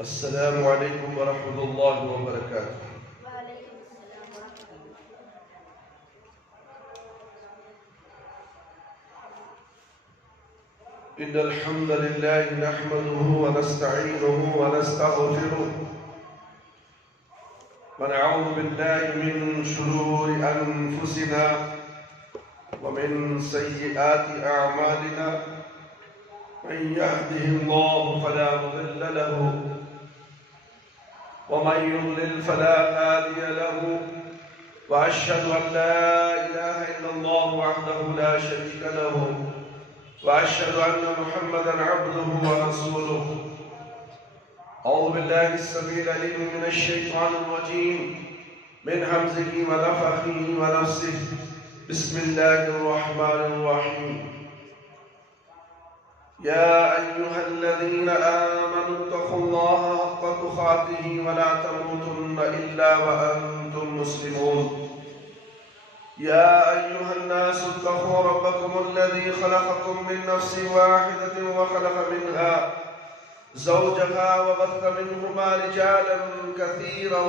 السلام علیکم ورحمۃ اللہ وبرکاتہ۔ وعلیکم السلام ورحمۃ اللہ۔ ان الحمد للہ نحمده ونستعینه ونستغفره ونعوذ باللہ من شرور انفسنا ومن سیئات اعمالنا من يهده الله فلا مضل له ومن يضلل فلا هادي له وأشهد أن لا إله إلا الله وحده لا شريك له وأشهد أن محمدا عبده ورسوله أعوذ بالله السميع العليم من الشيطان الرجيم من همزه ونفخه ونفسه بسم الله الرحمن الرحيم يا أيها الذين آمنوا اتقوا الله حق تقاته ولا تموتن إلا وأنتم مسلمون يا أيها الناس اتقوا ربكم الذي خلقكم من نفس واحدة وخلق منها زوجها وبث منهما رجالا كثيرا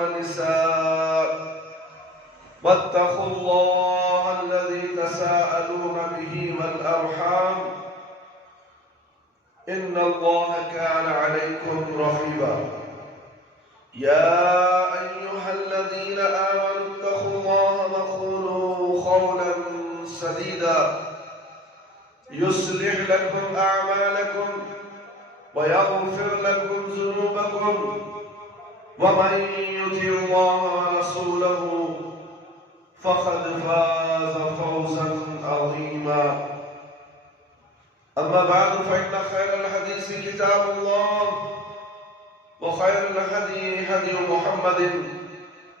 ونساء واتقوا الله الذي تساءلون به والأرحام إن الله كان عليكم رقيبا يا أيها الذين آمنوا اتقوا الله وقولوا قولا سديدا يصلح لكم أعمالكم ويغفر لكم ذنوبكم ومن يطع الله ورسوله فقد فاز فوزا عظيما أما بعد فإن خير الحديث كتاب الله وخير الهدي هدي محمد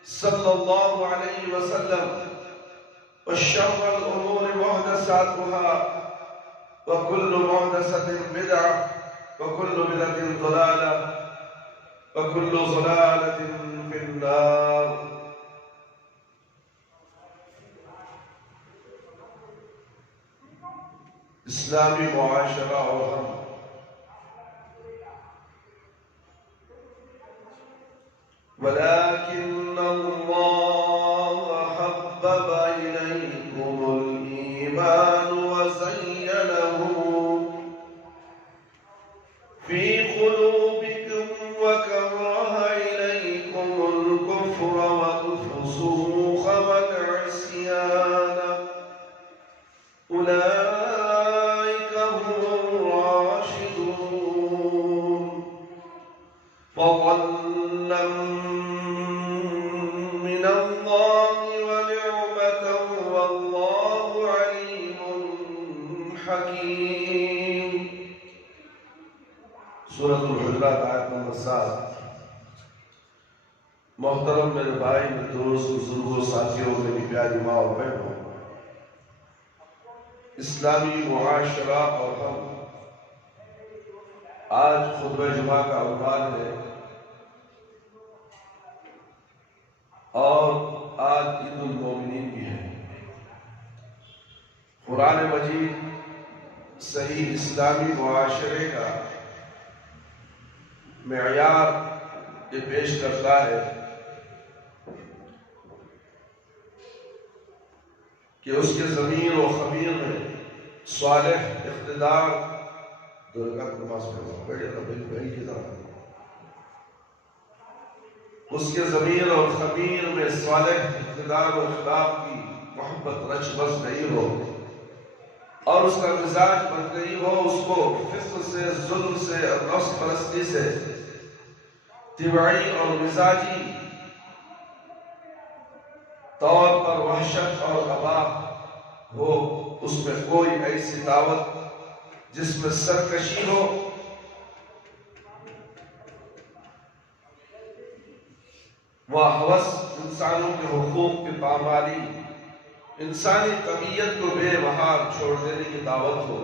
صلى الله عليه وسلم وشر الأمور محدثاتها وكل محدثة بدعة وكل بدعة ضلالة وكل ضلالة في النار۔ اسلامی معاشرہ اور ہم وَلَكِنَّ اللَّهَ حَبَّبَ إِلَيْكُمُ الْإِيمَانُ وَزَيَّنَهُ فِي قُلُوبِكُمْ وَكَرَّهَ إِلَيْكُمُ الْكُفْرَ وَالْفُسُوقَ وَالْعِصْيَانَ أُولَئِكَ هُمُ الرَّاشِدُونَ فضلا من الله ونعمة والله عليم حكيم۔ سورۃ الحجرات آیت نمبر 7۔ محترم میرے بھائی، میرے دوست، بزرگوں، ساتھیوں، میری پیاری ماں اور بہنوں، اسلامی معاشرہ اور ہم، آج خطبہ جمعہ کا عنوان ہے اور آج عید المومنین بھی ہے۔ قرآن مجید صحیح اسلامی معاشرے کا معیار یہ پیش کرتا ہے کہ اس کے ضمیر و خمیر میں صالح اقتدار اس کے ضمیر اور خمیر میں صالح اقتدار و اخلاق کی محبت رچ بس گئی ہو اور اس کا مزاج بن گئی ہو، اس کو فسق سے، ظلم سے اور نفس پرستی سے طبعی اور مزاجی طور پر وحشت اور اباہ ہو، اس میں کوئی ایسی دعوت جس میں سرکشی ہو، وہ ہوس انسانوں کے حقوق کی پامالی، انسانی طبیعت کو بے بہار چھوڑ دینے کی دعوت ہو،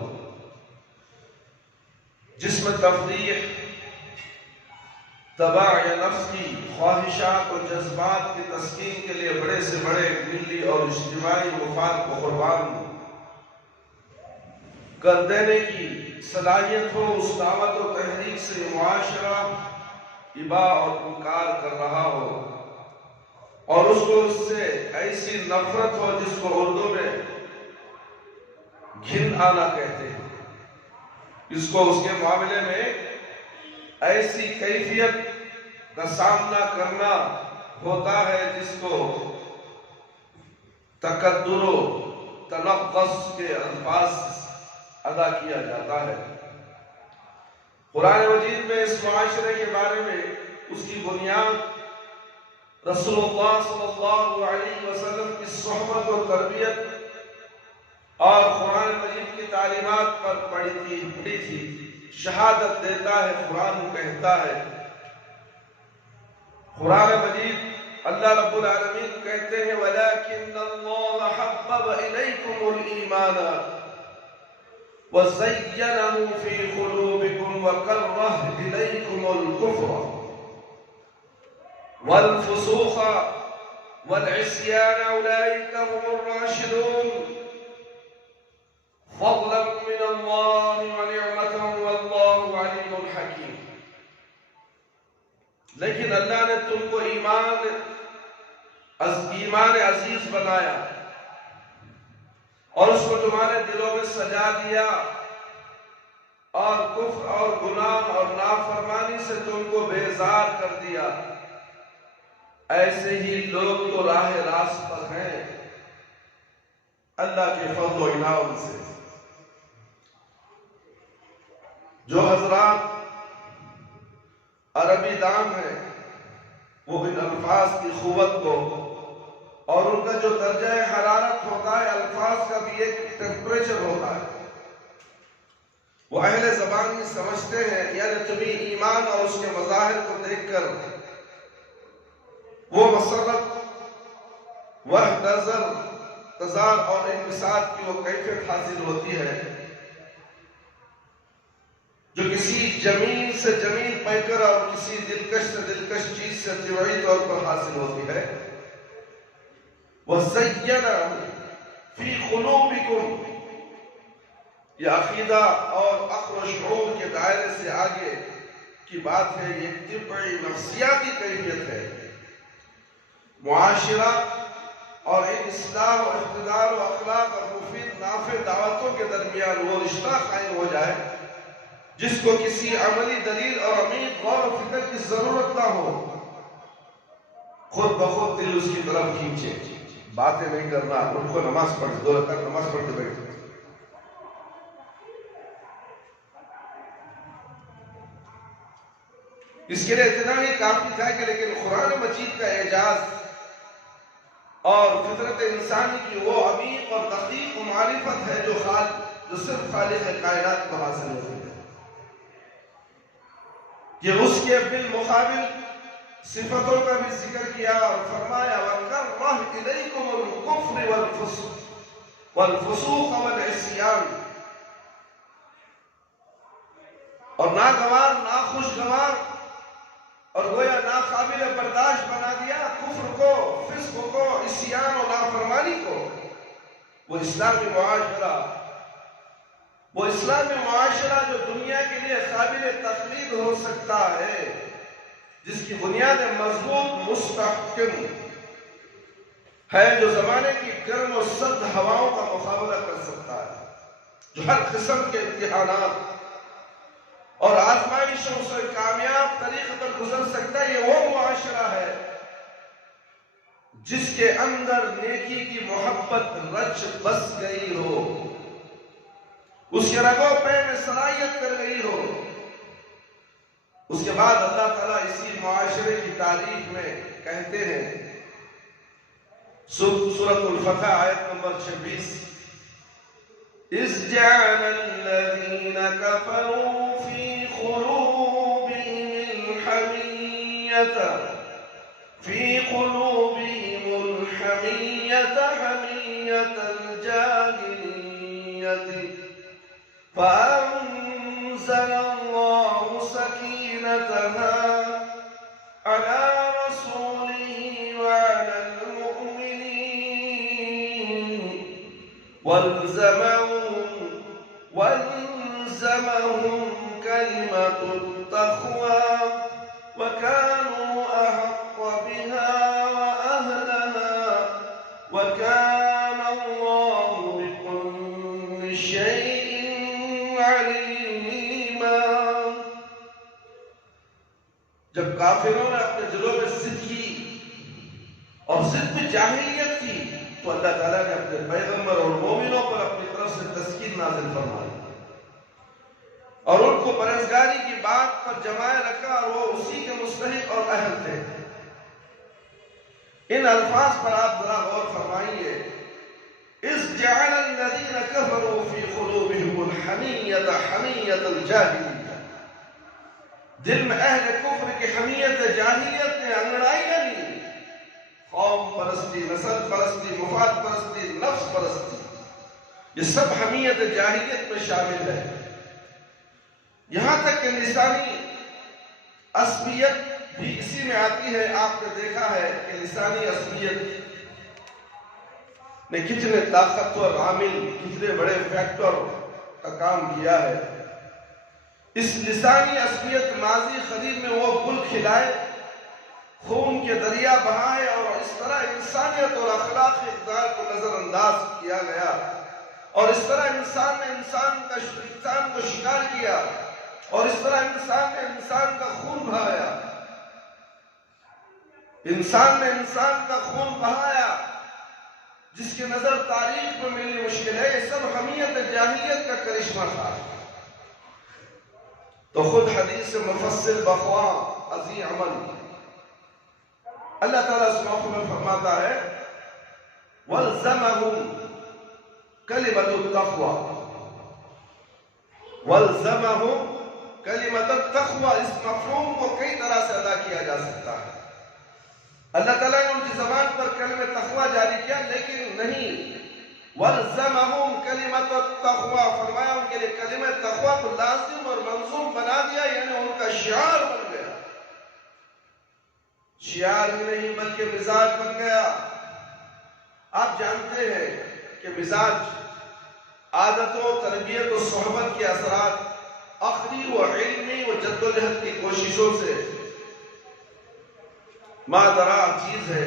جس میں تفریح، تباہ یا نفس کی خواہشات اور جذبات کی تسکین کے لیے بڑے سے بڑے ملی اور اجتماعی مفاد کو قربان کر دینے کی صلاحیت ہو، اس دعوت و تحریک سے معاشرہ ابا اور انکار کر رہا ہو اور اس کو اس سے ایسی نفرت ہو جس کو اردو میں گھن آنا کہتے ہیں، اس کو اس کے معاملے میں ایسی کیفیت کا سامنا کرنا ہوتا ہے جس کو تکدر و تنقص کے الفاظ ادا کیا جاتا ہے۔ قرآن مجید میں اس معاشرے کے بارے میں اس کی بنیاد رسول اللہ صلی اللہ علیہ وسلم کی صحبت و تربیت اور قرآن مجید کی تعلیمات پر پڑی تھی۔ شہادت دیتا ہے، قرآن کہتا ہے، قرآن مجید اللہ رب العالمین کہتے ہیں وَلَكِنَّ اللَّهَ حَبَّبَ إِلَيْكُمُ الْإِيمَانَ وَزَيَّنَهُ فِي قُلُوبِكُمْ وَكَرَّهَ إِلَيْكُمُ الْكُفْرَ وَالْفُسُوقَ وَالْعِصْيَانَ أُولَئِكَ هُمُ الرَّاشِدُونَ فضلا من اللہ ونعمة واللہ علیم حکیم۔ لیکن اللہ نے تم کو ایمان عزیز بنایا اور اس کو تمہارے دلوں میں سجا دیا اور کفر اور گناہ اور نافرمانی سے تم کو بیزار کر دیا۔ ایسے ہی لوگ تو راہ راست پر ہیں اللہ کے فضل و انعام سے۔ جو حضرات عربی دان ہیں وہ ان الفاظ کی قوت کو اور ان کا جو درجہ حرارت ہوتا ہے، الفاظ کا بھی ایک ٹیمپریچر ہوتا ہے، وہ اہل زبانی سمجھتے ہیں، یعنی تمہیں ایمان اور اس کے مظاہر کو دیکھ کر وہ مسرت وحدت تزار اور انبساط کی وہ کیفیت حاصل ہوتی ہے جو کسی جمیل سے جمیل پہ کر اور کسی دلکش سے دلکش چیز سے طبعی طور پر حاصل ہوتی ہے۔ وَزَيَّنَهُ فِي قُلُوبِكُمْ، یہ عقیدہ اور عقل و شعور کے دائرے سے آگے کی بات ہے، یہ طبعی نفسیاتی کیفیت ہے۔ معاشرہ اور اصلاح و اقتدار و اخلاق اور مفید نافع دعوتوں کے درمیان وہ رشتہ قائم ہو جائے جس کو کسی عملی دلیل اور عمیق غور و فکر کی ضرورت نہ ہو، خود بخود دل اس کی طرف کھینچے۔ باتیں نہیں کرنا، ان کو نماز پڑھ، 2 رکعت نماز پڑھ کے بیٹھے۔ اس کے لیے اتنا ہی کافی تھا کہ لیکن قرآن مجید کا اعجاز اور فطرت انسانی کی وہ عمیق اور دقیق معرفت ہے جو صرف خالق کائنات کو حاصل ہوتی ہے، کہ اس کے بالمقابل صفتوں کا بھی ذکر کیا اور فرمایا وَكَرَّهَ إِلَيْكُمُ الْكُفْرِ وَالْفُسُوقَ وَالْعِصْيَانَ، اور ناگوار ناخوشگوار اور گویا ناقابل برداشت بنا دیا کفر کو، فسق کو، عصیان و نافرمانی کو۔ وہ اسلامی معاشرہ جو دنیا کے لیے قابل تقلید ہو سکتا ہے، جس کی بنیاد مضبوط مستحکم ہے، جو زمانے کی گرم و سرد ہواؤں کا مقابلہ کر سکتا ہے، جو ہر قسم کے امتحانات اور آزمائشوں سے کامیاب طریقے پر گزر سکتا ہے، یہ وہ معاشرہ ہے جس کے اندر نیکی کی محبت رچ بس گئی ہو، اس کے رگوں پہ میں صلاحیت کر گئی ہو۔ اس کے بعد اللہ تعالیٰ اسی معاشرے کی تعریف میں کہتے ہیں، سورۃ الفتح آیت نمبر 26، إِذْ جَعَلَ الَّذِينَ كَفَرُوا فِي قُلُوبِهِمُ الْحَمِيَّةَ حَمِيَّةَ الْجَاهِلِيَّةِ فَأَنزَلَ اللَّهُ سَكِينَتَهُ عَلَى رَسُولِهِ وَعَلَى الْمُؤْمِنِينَ وَأَلْزَمَهُمْ كَلِمَةَ التَّقْوَىٰ وَكَانُوا وكانوا أحق بها وأهلها وكان الله بكل شيء عليما. جب کافروں نے اپنے دلوں میں ضد کی اور ضد میں جاہلیت کی تو اللہ تعالیٰ نے اپنے پیغمبر اور مومنوں پر اپنی طرف سے تسکین نازل فرمائی اور ان کو پرہیزگاری کی بات پر جمائے رکھا اور وہ اسی کے مستحق اور اہل تھے. ان الفاظ پر آپ ذرا غور فرمائیے. اِذْ جَعَلَ الَّذِينَ كَفَرُوا فِي قُلُوبِهِمُ الْحَمِيَّةَ حَمِيَّةَ الْجَاهِلِيَّةِ. دل میں اہل کفر کی حمیت جاہلیت نے انگڑائی نہ لی. قوم پرستی، نسل پرستی، مفاد پرستی، نفس پرستی، یہ سب حمیت جاہلیت میں شامل ہے. یہاں تک کہ لسانی عصبیت بھی اسی میں آتی ہے. آپ نے دیکھا ہے کہ لسانی عصبیت نے کتنے طاقتور عامل، کتنے بڑے فیکٹر کا کام کیا ہے. اس لسانی عصبیت ماضی قدیم میں وہ گل کھلائے، خون کے دریا بہائے اور اس طرح انسانیت اور اخلاقی اقدار کو نظر انداز کیا گیا اور اس طرح انسان نے انسان کو شکار کیا اور اس طرح انسان نے انسان کا خون بہایا. انسان نے انسان کا خون بہایا جس کی نظر تاریخ میں ملنی مشکل ہے. یہ سب حمیت جاہلیت کا کرشمہ تھا. تو خود حدیث مفصل بخوا عظیم عمل اللہ تعالیٰ اس موقع میں فرماتا ہے وَالْزَمَهُمْ كَلِمَةُ التَّقْوَى. وَالْزَمَهُمْ كَلِمَةُ التَّقْوَى. اس مفہوم کو کئی طرح سے ادا کیا جا سکتا ہے. اللہ تعالیٰ نے ان کی زبان پر کلمہ تقوی جاری کیا، لیکن نہیں وَالْزَمَهُمْ كَلِمَةُ التَّقْوَى فرمایا ان کے لیے کلمہ تقوی کو لازم اور منظوم بنا دیا، یعنی ان کا شعار بن گیا. شعار ہی نہیں بلکہ مزاج بن گیا. آپ جانتے ہیں کہ مزاج عادتوں، تربیت و صحبت کے اثرات، عقلی و علمی و جدوجہد کی کوششوں سے مادرا چیز ہے.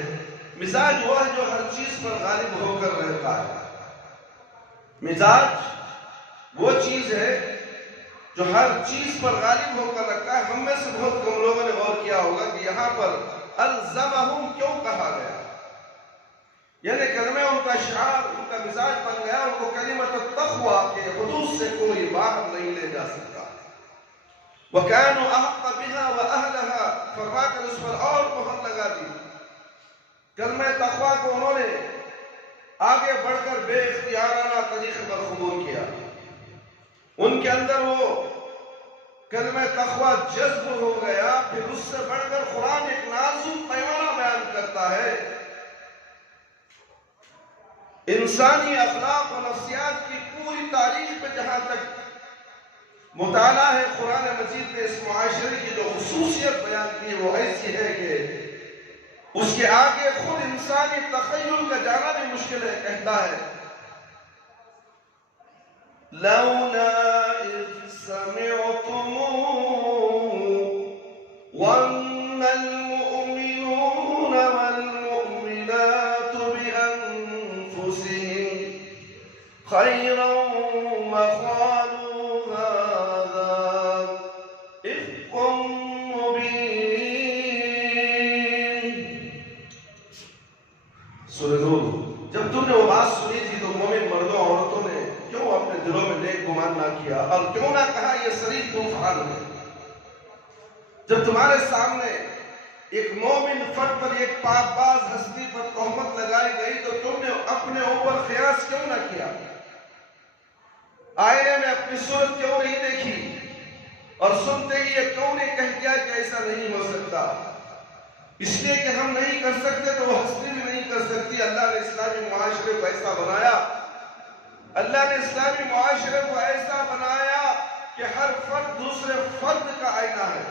مزاج وہ ہے جو ہر چیز پر غالب ہو کر رہتا ہے. مزاج وہ چیز ہے جو ہر چیز پر غالب ہو کر رکھتا ہے. ہم میں سے بہت کم لوگوں نے غور کیا ہوگا کہ یہاں پر الزمہم کیوں کہا گیا، یعنی کلمہ ان کا شعار، ان کا مزاج بن گیا. ان کو کلمۃ التقویٰ کے حدود سے کوئی باہر نہیں لے جا سکتا. وَكَانُوا أَحَقَّ بِهَا وَأَهْلَهَا فرما کر اس پر اور مہر لگا دی. کلمہ تقویٰ کو انہوں نے آگے بڑھ کر بے اختیارانہ طریقے پر قبول کیا. ان کے اندر وہ کلمہ تقویٰ جذب ہو گیا. پھر اس سے بڑھ کر قرآن ایک نازک پیمانہ بیان کرتا ہے. انسانی اخلاق و نفسیات کی پوری تاریخ میں جہاں تک مطالعہ ہے، قرآن مجید نے اس معاشرے کی جو خصوصیت بیان کی وہ ایسی ہے کہ اس کے آگے خود انسانی تخیل کا جانا بھی مشکل ہے. کہتا ہے لَوْلَا إِذْ سَمِعْتُمُوهُ وَظَنَّ الْمُؤْمِنُونَ وَالْمُؤْمِنَاتُ بِأَنفُسِهِمْ خَيْرًا وَقَالُوا هَذَا إِفْكٌ مُبِينٌ. سورہ نور. جب تم نے وہ بات سنی تھی تو مومن مردوں عورتوں نے کیوں اپنے دلوں میں نیک گمان نہ کیا اور کیوں نہ کہا یہ صریح طوفان ہے. جب تمہارے سامنے ایک مومن فرد پر، ایک پاک باز ہستی پر تہمت لگائی گئی تو تم نے اپنے اوپر قیاس کیوں نہ کیا؟ آئینے میں اپنی صورت کیوں نہیں دیکھی اور سنتے ہی یہ کیوں نہیں کہہ دیا کہ ایسا نہیں ہو سکتا؟ اس لیے کہ ہم نہیں کر سکتے تو وہ ہستی بھی نہیں کر سکتی. اللہ نے اسلامی معاشرے کو ایسا بنایا، اللہ نے اسلامی معاشرے کو ایسا بنایا کہ ہر فرد دوسرے فرد کا آئینہ ہے.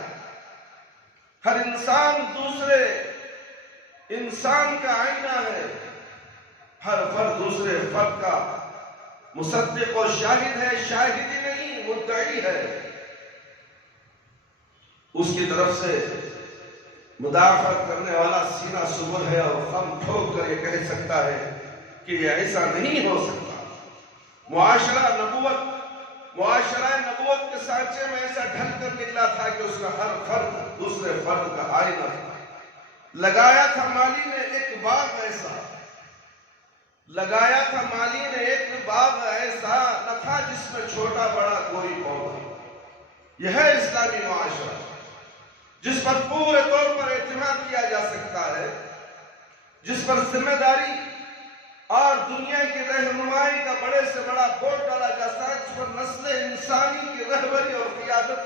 ہر انسان دوسرے انسان کا آئینہ ہے. ہر فرد دوسرے فرد کا مصدق و شاہد ہے. شاہدی نہیں، مدعی ہے. اس کی طرف سے مدافعت کرنے والا سینہ صبر ہے اور خم ٹھوک کر یہ کہہ سکتا ہے کہ یہ ایسا نہیں ہو سکتا۔ معاشرہ نبوت کے سانچے میں ایسا ڈھل کر نکلا تھا کہ اس کا ہر فرد دوسرے فرد کا آئینہ تھا۔ لگایا تھا مالی نے ایک باغ ایسا، لگایا تھا مالی نے ایک باغ ایسا، نہ تھا جس میں چھوٹا بڑا کوئی پودا۔ یہ ہے اسلامی معاشرہ جس پر پورے طور پر اعتماد کیا جا سکتا ہے، جس پر ذمہ داری اور دنیا کی رہنمائی کا بڑے سے بڑا بورڈ ڈالا جاتا ہے، جس پر نسل انسانی کی رہبری اور قیادت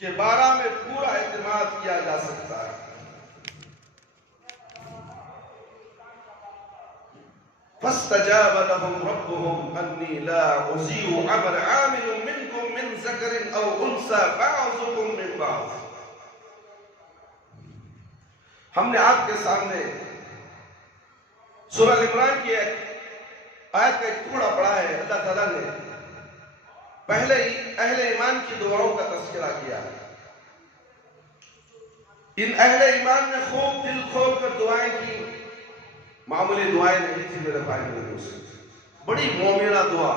کے بارے میں پورا اعتماد کیا جا سکتا ہے۔ فاستجاب لهم ربهم أني لا أضيع عمل عامل منكم من ذكر أو أنثى بعضكم من بعض۔ ہم نے آپ کے سامنے سورہ عمران کی ایک آیت کا ایک ٹکڑا پڑھا ہے۔ اللہ تعالیٰ نے پہلے ہی اہل ایمان کی دعاؤں کا تذکرہ کیا ہے۔ ان اہل ایمان نے خوب دل کھول کر دعائیں کی، معمولی دعائیں نہیں تھی میرے بھائی میرے دوست، بڑی مومنہ دعا،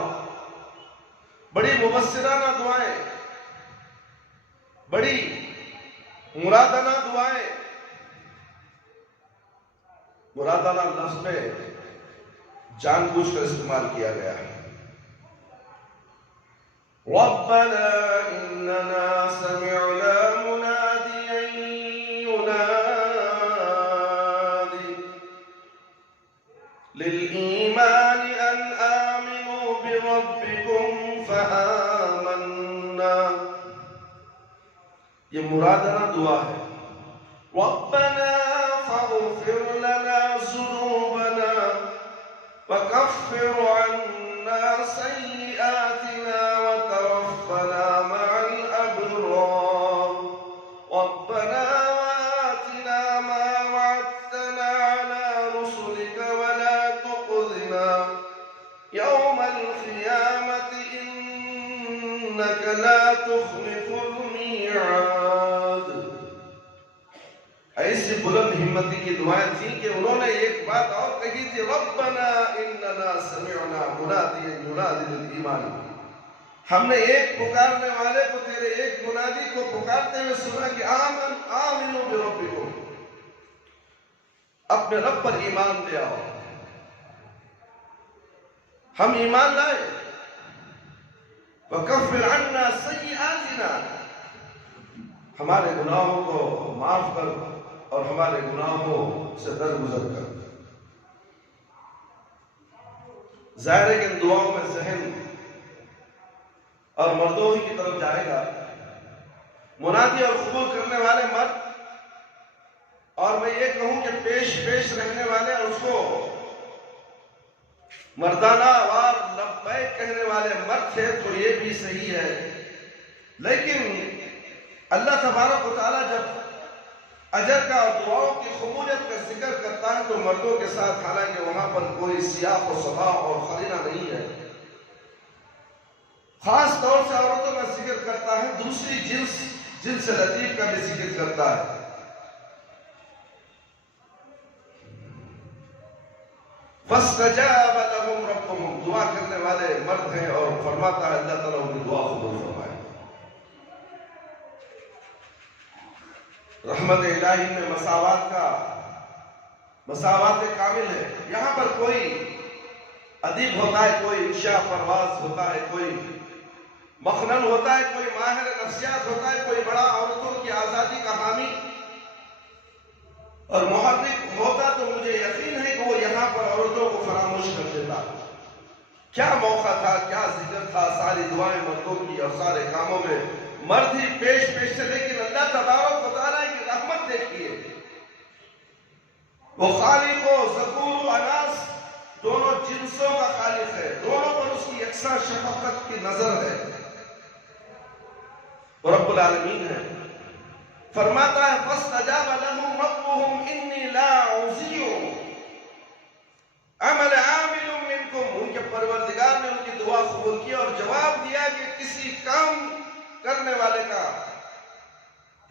بڑی مبشرانہ دعائیں، بڑی مرادانہ دعائیں۔ مرادانہ لفظ میں جان بوجھ کر استعمال کیا گیا ہے۔ ربنا اننا سمعنا مناديا ينادي للإيمان أن آمنوا بربكم فآمنا۔ یہ مرادانہ دعا ہے۔ ربنا فاغفر لنا ذنوبنا وكفر عنا سيئاتنا وتوفنا مع الأبرار ربنا وآتنا ما وعدتنا على رسلك ولا تخزنا يوم القيامة إنك لا تخلف الميعاد۔ ایسی بلند ہمتی کی دعائیں تھیں کہ انہوں نے ایک بات اور کہی تھی، ربنا اننا سمعنا منادیا ینادی للایمان۔ ہم نے ایک پکارنے والے کو، تیرے ایک منادی کو پکارتے ہوئے سنا کہ آمنوا بربکم، اپنے رب پر ایمان لے آؤ۔ ہم ایمان لائے، وَكَفِّرْ عَنَّا سَيِّئَاتِنَا، ہمارے گناہوں کو معاف کر اور ہمارے گناہوں سے درگزر کر۔ ظاہر ہے کہ ان دعاؤں میں ذہن اور مردوں ہی کی طرف جائے گا۔ منادی اور قبول کرنے والے مرد، اور میں یہ کہوں کہ پیش رہنے والے اور اس کو مردانہ وار لبیک کہنے والے مرد تھے تو یہ بھی صحیح ہے۔ لیکن اللہ تبارک و تعالیٰ جب اجر کا اور دعاؤں کی قبولیت کا ذکر کرتا ہے تو مردوں کے ساتھ، حالانکہ وہاں پر کوئی سیاق و سباق اور قرینہ نہیں ہے، خاص طور سے عورتوں کا ذکر کرتا ہے، دوسری جنس لطیف کا بھی ذکر کرتا ہے۔ فَاسْتَجَابَ لَهُمْ رَبُّهُمْ، دعا کرنے والے مرد ہیں اور فرماتا ہے اللہ تعالیٰ ان کی دعا قبول فرمائے۔ رحمت الہی میں مساوات کامل ہے۔ یہاں پر کوئی ادیب ہوتا ہے، کوئی انشاء پرواز ہوتا ہے، کوئی مخنن ہوتا ہے، کوئی ماہر نفسیات ہوتا ہے، کوئی بڑا عورتوں کی آزادی کا حامی اور محرک ہوتا تو مجھے یقین ہے کہ وہ یہاں پر عورتوں کو فراموش کر دیتا۔ کیا موقع تھا، کیا ذکر تھا، ساری دعائیں مردوں کی اور سارے کاموں میں مرد ہی پیش سے، لیکن اللہ تبارک و تعالیٰ کی رحمت دیکھیے، وہ خالق و ذکور و اناس دونوں جنسوں کا خالق ہے، دونوں پر اس کی یکساں شفقت کی نظر ہے، وہ رب العالمین ہے۔ فرماتا ہے فاستجاب لهم ربهم انی لا اضیع عمل عامل منکم، ان کے پروردگار نے ان کی دعا قبول کی اور جواب دیا کہ کسی کام کرنے والے کا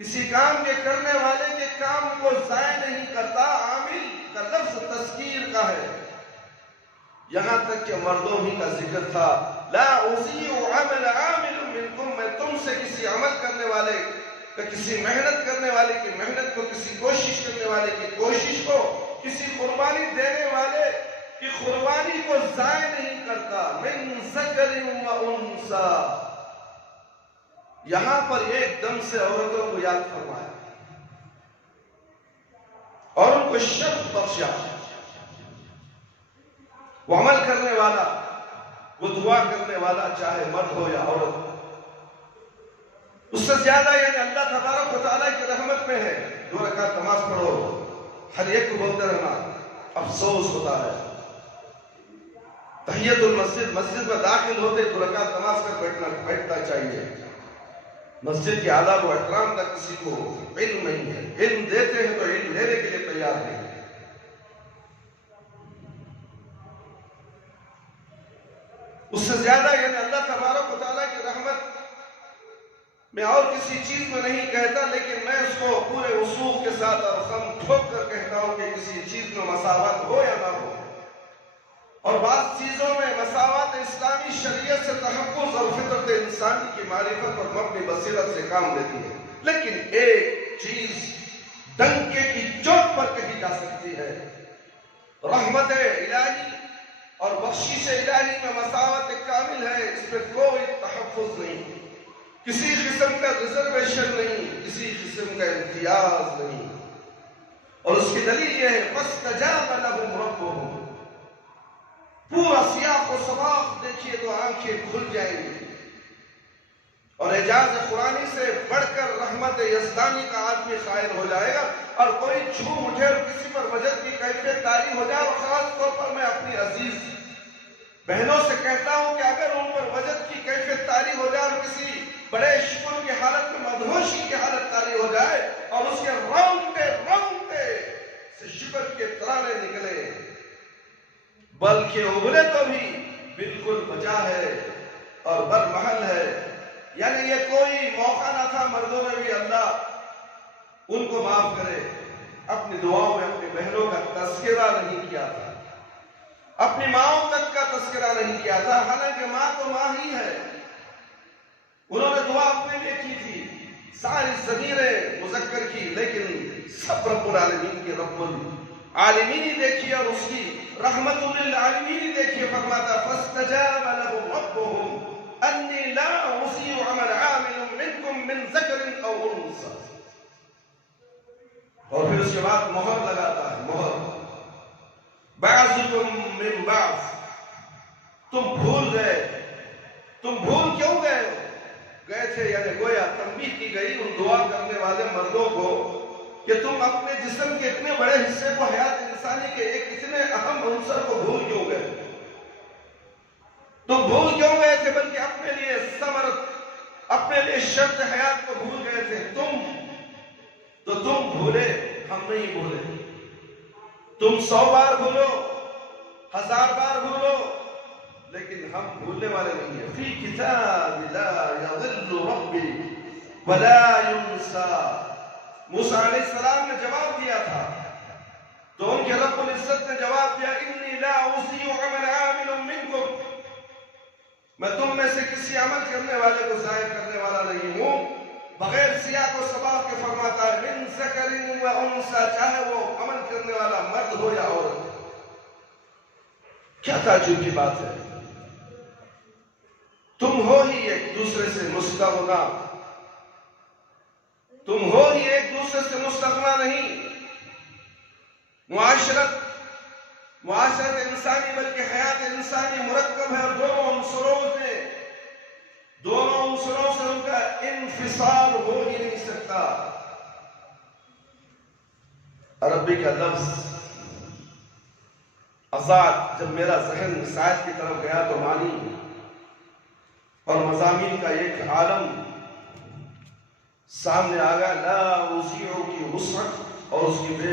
کسی کام کے کرنے والے کے کام کو ضائع نہیں کرتا. عامل کا لفظ تذکیر کا ہے. یہاں تک کہ مردوں ہی کا ذکر تھا. لا اضیع عمل عامل منکم، میں تم سے کسی عمل کرنے والے کا، کسی محنت کرنے والے کی محنت کو، کسی کوشش کرنے والے کی کوشش کو، کسی قربانی دینے والے کی قربانی کو ضائع نہیں کرتا. من ذکر و انثی، یہاں پر ایک دم سے عورتوں کو یاد فرمایا اور ان کو شرف بخشا. وہ عمل کرنے والا، وہ دعا کرنے والا، چاہے مرد ہو یا عورت، اس سے زیادہ یعنی اللہ تبارک و تعالیٰ کی رحمت میں ہے. 2 رکعت نماز پڑھو، ہر ایک کو بولتے رہنا. افسوس ہوتا ہے تحیت المسجد، مسجد میں داخل ہوتے 2 رکعت نماز کر بیٹھنا چاہیے. مسجد کے آداب و احترام کا کسی کو علم نہیں ہے. علم دیتے ہیں تو علم لینے کے لیے تیار نہیں. اس سے زیادہ یعنی اللہ تبارک و تعالیٰ کی رحمت میں اور کسی چیز میں نہیں کہتا، لیکن میں اس کو پورے وثوق کے ساتھ اور خم ٹھوک کر کہتا ہوں کہ کسی چیز میں مساوات ہو یا نہ ہو. اور بعض چیزوں میں مساوات اسلامی شریعت سے تحفظ اور فطرت انسانی کی معرفت اور مبنی بصیرت سے کام لیتی ہے. لیکن ایک چیز ڈنکے کی چوٹ پر کہی جا سکتی ہے، رحمت الہی اور بخشش الہی میں مساوات کامل ہے. اس میں کوئی تحفظ نہیں، کسی قسم کا ریزرویشن نہیں، کسی قسم کا امتیاز نہیں. اور اس کی دلیل یہ ہے فَاسْتَجَابَ لَهُمْ رَبُّهُمْ. پورا سیاق و سباق دیکھیے تو آنکھیں کھل جائیں گی. اور اعجاز قرآنی سے بڑھ کر رحمت یزدانی کا آدمی قائل ہو جائے گا. اور کوئی جھوم اٹھے اور کسی پر وجد کی کیفیت طاری ہو جائے. اور خاص طور پر میں اپنی عزیز بہنوں سے کہتا ہوں کہ اگر ان پر وجد کی کیفیت طاری ہو جائے اور کسی بڑے شکر کی حالت میں مدہوشی کی حالت طاری ہو جائے اور اس کے رونگٹے سے شکر کے ترانے نکلے، بلکہ اگلے تو بھی بالکل بچا ہے اور برمحل ہے. یعنی یہ کوئی موقع نہ تھا مردوں میں بھی اللہ ان کو معاف کرے. اپنی دعاؤں میں اپنی بہنوں کا تذکرہ نہیں کیا تھا، اپنی ماؤں تک کا تذکرہ نہیں کیا تھا. حالانکہ ماں تو ماں ہی ہے. انہوں نے دعا اپنے لیے کی تھی، ساری ضمیریں مذکر کی، لیکن سب رب العالمین کی رب العالمین ہی دیکھیے اور اس کی رحمت للعالمین ہی دیکھیے. فرماتا فَاسْتَجَابَ لَهُمْ رَبُّهُمْ أَنِّي لَا أُضِيعُ عَمَلَ عَامِلٍ مِّنكُم مِّن ذَكَرٍ أَوْ أُنثَىٰ. اور پھر اس کے بعد مہر لگاتا ہے، مہر بَعْضُكُم مِّن بَعْضٍ. تم بھول گئے. تم بھول کیوں گئے تھے؟ یعنی گویا تنبیہ کی گئی ان دعا کرنے والے مردوں کو کہ تم اپنے جسم کے اتنے بڑے حصے کو، حیات انسانی کے ایک اتنے اہم عنصر کو بھول کیوں گئے؟ تم بھول کیوں گئے تھے؟ بلکہ اپنے لیے ثمرت، اپنے لیے شرط حیات کو بھول گئے تھے. تم بھولے، ہم نہیں بھولے. تم 100 بار بھولو، 1000 بار بھولو، لیکن ہم بھولنے والے نہیں ہیں. فی کتاب لا یضل ربی ولا ینسیٰ. موسیٰ علیہ السلام نے جواب دیا تھا تو ان کے رب العزت نے جواب دیا انی لا اضیع عمل عامل منکم. میں تم میں سے کسی عمل کرنے والے کو ضائع کرنے والا نہیں ہوں. بغیر سیاق و سباق کے فرماتا ہے من ذکر و انثیٰ، چاہے وہ عمل کرنے والا مرد ہو یا عورت. کیا تعجب کی بات ہے. تم ہو ہی ایک دوسرے سے مستغنا، تم ہو ہی ایک دوسرے سے مستغنا نہیں. معاشرت انسانی بلکہ حیات انسانی مرکب ہے اور دونوں عنصروں سے ان کا انفصال ہو ہی نہیں سکتا. عربی کا لفظ آزاد جب میرا ذہن سائد کی طرف گیا تو معنی اور مضامین کا ایک عالم سامنے آ گیا. لا اضیع کی وسعت اور اس کی بے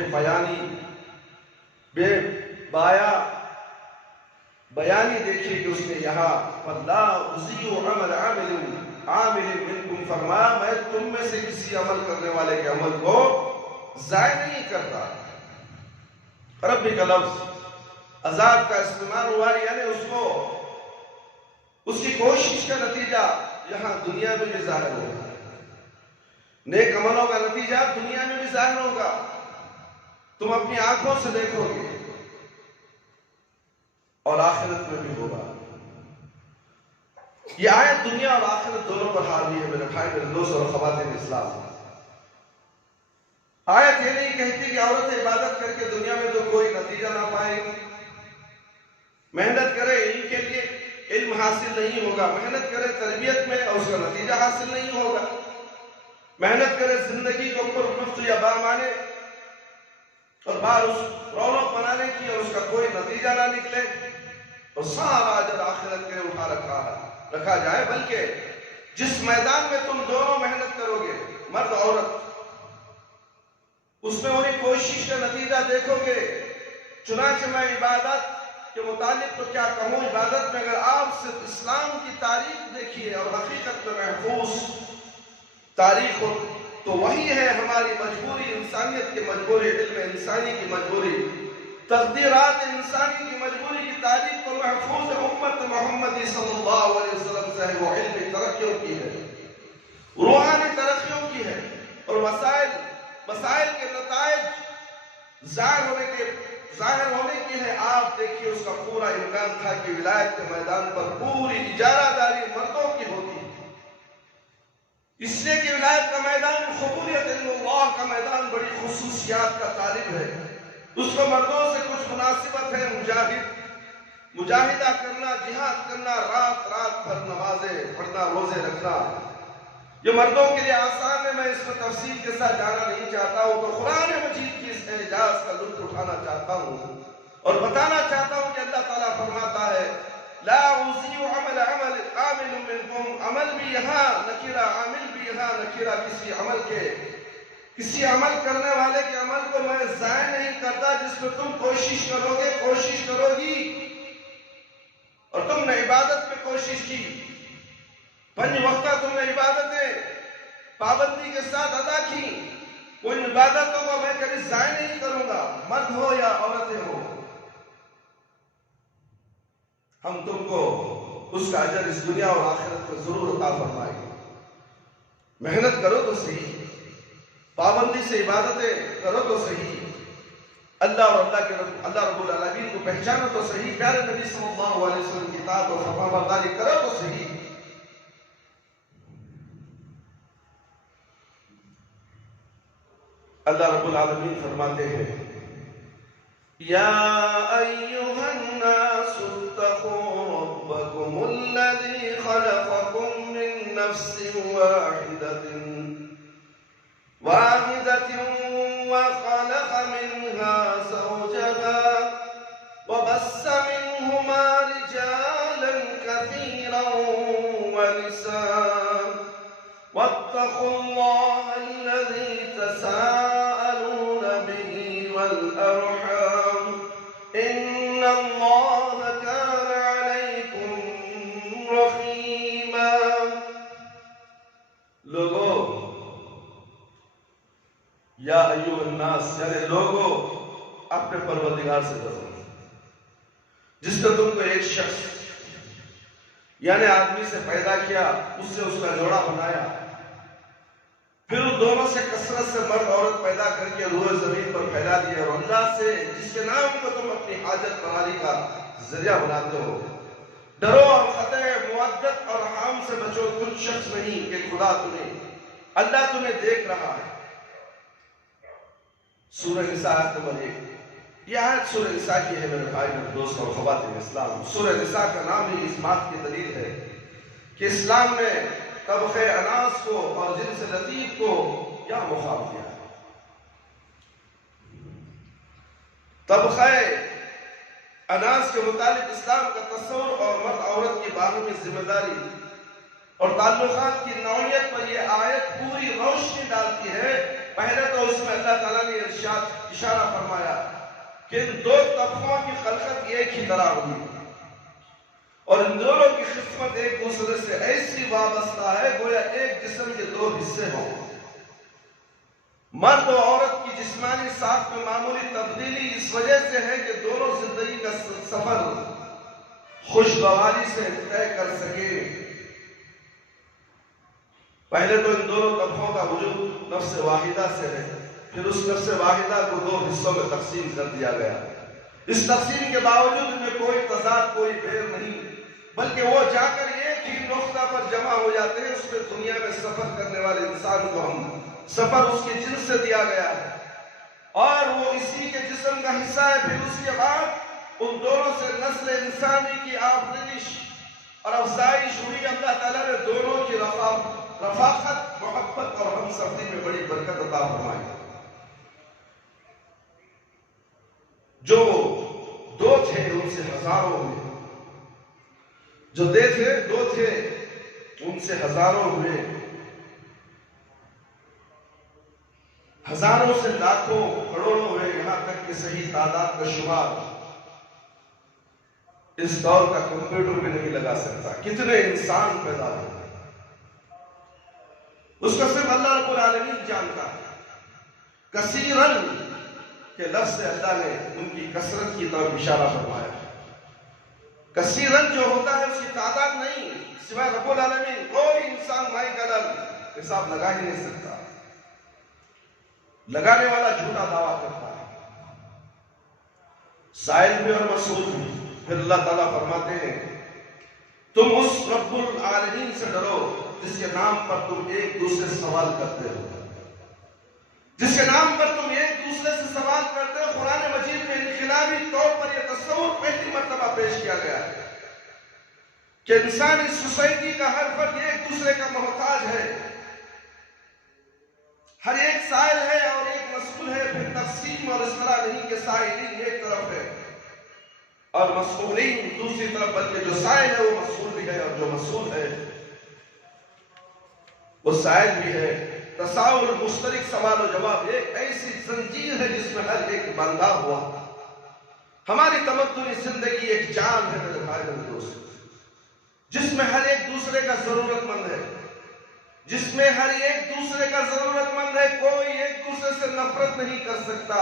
بیانی دیکھیے کہ اس نے یہاں پر لا اضیع عمل عامل عامل منکم، فرمایا میں تم میں سے کسی عمل کرنے والے کے عمل کو ضائع نہیں کرتا۔ ربی کا لفظ آزاد کا استعمال ہوا، یعنی اس کی کوشش کا نتیجہ یہاں دنیا میں بھی ظاہر ہوگا، نیک عملوں کا نتیجہ دنیا میں بھی ظاہر ہوگا، تم اپنی آنکھوں سے دیکھو گے اور آخرت میں بھی ہوگا۔ یہ آیت دنیا اور آخرت دونوں پر حاوی ہے میرے بھائی، میرے دوست اور خواتین اسلام۔ آیت یہ نہیں کہتی کہ عورت عبادت کر کے دنیا میں تو کوئی نتیجہ نہ پائے گی، محنت کرے علم کے لیے علم حاصل نہیں ہوگا، محنت کرے تربیت میں اور اس کا نتیجہ حاصل نہیں ہوگا، محنت کرے زندگی کو پرلطف یا بامعنی اور اس رونق بنانے کی اور اس کا کوئی نتیجہ نہ نکلے اور سارا اجر آخرت کے اٹھا رکھا جائے، بلکہ جس میدان میں تم دونوں محنت کرو گے، مرد عورت، اس میں وہی کوشش کا نتیجہ دیکھو گے۔ چنانچہ میں عبادت کے متعلق تو کیا کہوں، عبادت میں اگر آپ صرف اسلام کی تاریخ دیکھیے اور حقیقت میں محفوظ تاریخ ہو تو وہی ہے ہماری مجبوری، انسانیت کی مجبوری، علم انسانی کی مجبوری، تقدیرات انسانی کی مجبوری کی تاریخ کو محفوظ امت محمدی صلی اللہ علیہ وسلم سے ہے، وہ علمی ترقیوں کی ہے، روحانی ترقیوں کی ہے، اور مسائل کے نتائج ظاہر ہونے کی ہے۔ آپ دیکھیے اس کا پورا امکان تھا کہ ولایت کے میدان پر پوری اجارہ داری مردوں کی ہوتی ہے، اس لیے کہ ولایت کا میدان قبولیت اللہ کا میدان بڑی خصوصیات کا طالب ہے، اس کو مردوں سے کچھ مناسبت ہے، مجاہدہ کرنا، جہاد کرنا، رات بھر نمازیں پڑھنا، روزے رکھنا، یہ مردوں کے لیے آسان ہے۔ میں اس میں تفصیل کے ساتھ جانا نہیں چاہتا ہوں، تو قرآن مجید کی اس اعجاز کا لطف اٹھانا چاہتا ہوں اور بتانا چاہتا ہوں کہ اللہ تعالیٰ فرماتا ہے لا اضیع عامل منکم، عمل بھی یہاں نکرہ، عامل بھی یہاں نکرہ، کسی عمل کرنے والے کے عمل کو میں ضائع نہیں کرتا، جس میں تم کوشش کرو گے، کوشش کرو گی، اور تم نے عبادت میں کوشش کی، 5 وقتہ تم نے عبادتیں پابندی کے ساتھ ادا کی، ان عبادتوں کو میں کبھی ضائع نہیں کروں گا، مرد ہو یا عورتیں ہو، ہم تم کو اس کا اجر اس دنیا اور آخرت کو ضرور عطا فرمائیں گے۔ محنت کرو تو صحیح، پابندی سے عبادتیں کرو تو صحیح، اللہ رب العالمین کو پہچانو تو صحیح، پیارے نبی صلی اللہ علیہ وسلم کی اطاعت اور فرمانبرداری کرو تو صحیح۔ اللہ رب العالمین فرماتے ہیں یا ایھا الناس اتقوا ربکم الذی خلقکم من نفس واحدۃ وخلق منها زوجها وبث منهما رجالا كثيرا ونساء واتقوا الله الذي تساءلون به والأرحام إن الله كان عليكم رقيبا۔ لوگو، یا ایوہ الناس، یعنی لوگو اپنے پروردگار سے ڈرو، جس نے تم کو ایک شخص یعنی آدمی سے پیدا کیا، اس سے اس کا جوڑا بنایا، پھر ان دونوں سے کثرت سے مرد عورت پیدا کر کے روئے زمین پر پھیلا دیا، اور اللہ سے جس کے نام کو تم اپنی حاجت پراری کا ذریعہ بناتے ہو، ڈرو اور خطۂ مودت اور حام سے بچو، کچھ شخص نہیں کہ خدا اللہ تمہیں دیکھ رہا ہے۔ سورہ نساء آیت نمبر 1، یہ آیت سورہ نساء کی ہے میرے بھائی، میرے دوست اور خواتین اسلام۔ سورہ نساء کا نام ہی اس بات کی دلیل ہے کہ اسلام نے طبقہ اناس کو اور جنس لطیف کو کیا مخاطب کیا ہے۔ طبقہ اناس کے متعلق اسلام کا تصور اور مرد عورت کی باہمی ذمہ داری اور تعلقات کی نوعیت پر یہ آیت پوری روشنی ڈالتی ہے۔ پہلے تو اس میں اللہ تعالیٰ نے اشارہ فرمایا کہ ان 2 طبقوں کی خلقت ایک ہی طرح ہوئی، اور ان دونوں کی خدمت ایک دوسرے سے ایسی وابستہ ہے گویا ایک جسم کے دو حصے ہوں۔ مرد و عورت کی جسمانی ساخت میں معمولی تبدیلی اس وجہ سے ہے کہ دونوں زندگی کا سفر خوشگواری سے طے کر سکے۔ پہلے تو ان دونوں طبقوں کا وجود نفس واحدہ سے ہے، پھر اس نفس واحدہ کو دو حصوں میں تقسیم کر دیا گیا۔ اس تقسیم کے باوجود ان میں کوئی تضاد، کوئی بیر نہیں، بلکہ وہ جا کر ایک ہی نقطہ پر جمع ہو جاتے ہیں۔ اس میں دنیا میں سفر کرنے والے انسان کو ہم سفر اس کے جنس سے دیا گیا ہے اور وہ اسی کے جسم کا حصہ ہے۔ پھر اس کے بعد ان دونوں سے نسل انسانی کی آفرینش اور افزائش ہوئی۔ اللہ تعالیٰ نے دونوں کی رفاقت، محبت اور ہم سفری میں بڑی برکت عطا فرمائی۔ جو دو تھے ان سے ہزاروں ہوئے، جو دو تھے ان سے ہزاروں ہوئے، ہزاروں سے لاکھوں کروڑوں ہوئے، یہاں تک کہ صحیح تعداد کا شمار اس دور کا کمپیوٹر بھی نہیں لگا سکتا۔ کتنے انسان پیدا ہوئے اس کا صرف اللہ رب العالمین جانتا ہے۔ کثیرن کے لفظ سے اللہ نے ان کی کثرت کی طرف اشارہ فرمایا۔ کثیرن جو ہوتا ہے اس کی تعداد نہیں، سوائے رب العالمین کوئی انسان مائی کا حساب لگا ہی نہیں سکتا۔ لگانے والا جھوٹا دعویٰ کرتا ہے، سائل بھی اور مسئول بھی۔ پھر اللہ تعالیٰ فرماتے ہیں تم اس رب العالمین سے ڈرو جس کے نام پر تم ایک دوسرے سے سوال کرتے ہو، جس کے نام پر تم ایک دوسرے سے سوال کرتے ہو۔ قرآن مجید میں انقلابی طور پر یہ تصور پہلی مرتبہ پیش کیا گیا ہے کہ انسانی سوسائٹی کا ہر فرد ایک دوسرے کا محتاج ہے، ہر ایک سائل ہے اور ایک مسئول ہے۔ پھر تقسیم اور اس طرح نہیں کہ سائلین ایک طرف ہے اور مسئولین دوسری طرف، بلکہ جو سائل ہے وہ مسئول بھی ہے اور جو مسئول ہے وہ سائل بھی ہے۔ تساؤل، مشترک سوال و جواب ایک ایسی زنجیر ہے جس میں ہر ایک بندھا ہوا۔ ہماری تمدنی زندگی ایک جال ہے میرے بھائی اور دوست، جس میں ہر ایک دوسرے کا ضرورت مند ہے، جس میں ہر ایک دوسرے کا ضرورت مند ہے۔ کوئی ایک دوسرے سے نفرت نہیں کر سکتا۔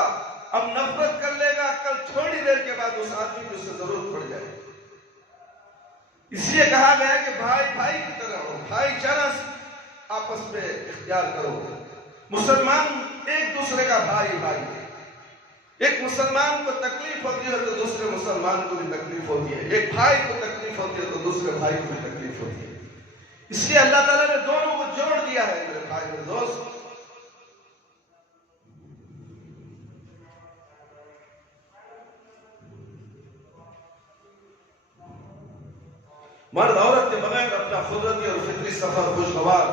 اب نفرت کر لے گا، کل تھوڑی دیر کے بعد اس آدمی کو اس سے ضرورت پڑ جائے۔ اس لیے کہا گیا کہ بھائی بھائی کی طرح ہو، بھائی چارہ آپس میں اختیار کرو۔ مسلمان ایک دوسرے کا بھائی بھائی ہے۔ ایک مسلمان کو تکلیف ہوتی ہے تو دوسرے مسلمان کو بھی تکلیف ہوتی ہے، ایک بھائی کو تکلیف ہوتی ہے تو دوسرے بھائی کو بھی تکلیف ہوتی ہے۔ اس لیے اللہ تعالیٰ نے دونوں کو جوڑ دیا ہے میرے بھائی اور دوست۔ مرد عورت کے بغیر اپنا قدرتی اور فطری سفر خوشگوار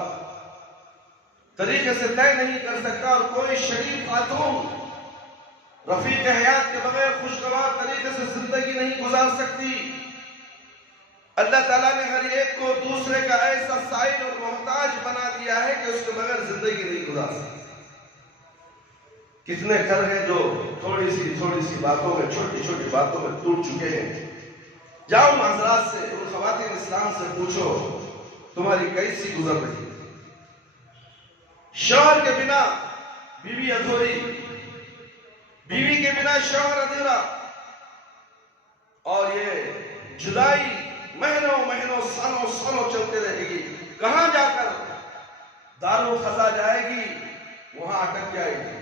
طریقے سے طے نہیں کر سکتا، اور کوئی شریف خاتون رفیق حیات کے بغیر خوشگوار طریقے سے زندگی نہیں گزار سکتی۔ اللہ تعالیٰ نے ہر ایک کو دوسرے کا ایسا سائل اور محتاج بنا دیا ہے کہ اس کے بغیر زندگی نہیں گزار سکتی۔ کتنے گھر ہیں جو تھوڑی سی باتوں میں، چھوٹی چھوٹی باتوں میں ٹوٹ چکے ہیں۔ جاؤ معذرات سے ان خواتین اسلام سے پوچھو تمہاری کیسی گزر رہی ہے۔ شوہر کے بنا بیوی ادھوری، بیوی کے بنا شوہر ادھورا، اور یہ جدائی مہینوں سالوں چلتے رہے گی۔ کہاں جا کر دارالخزا جائے گی، وہاں اٹک جائے گی۔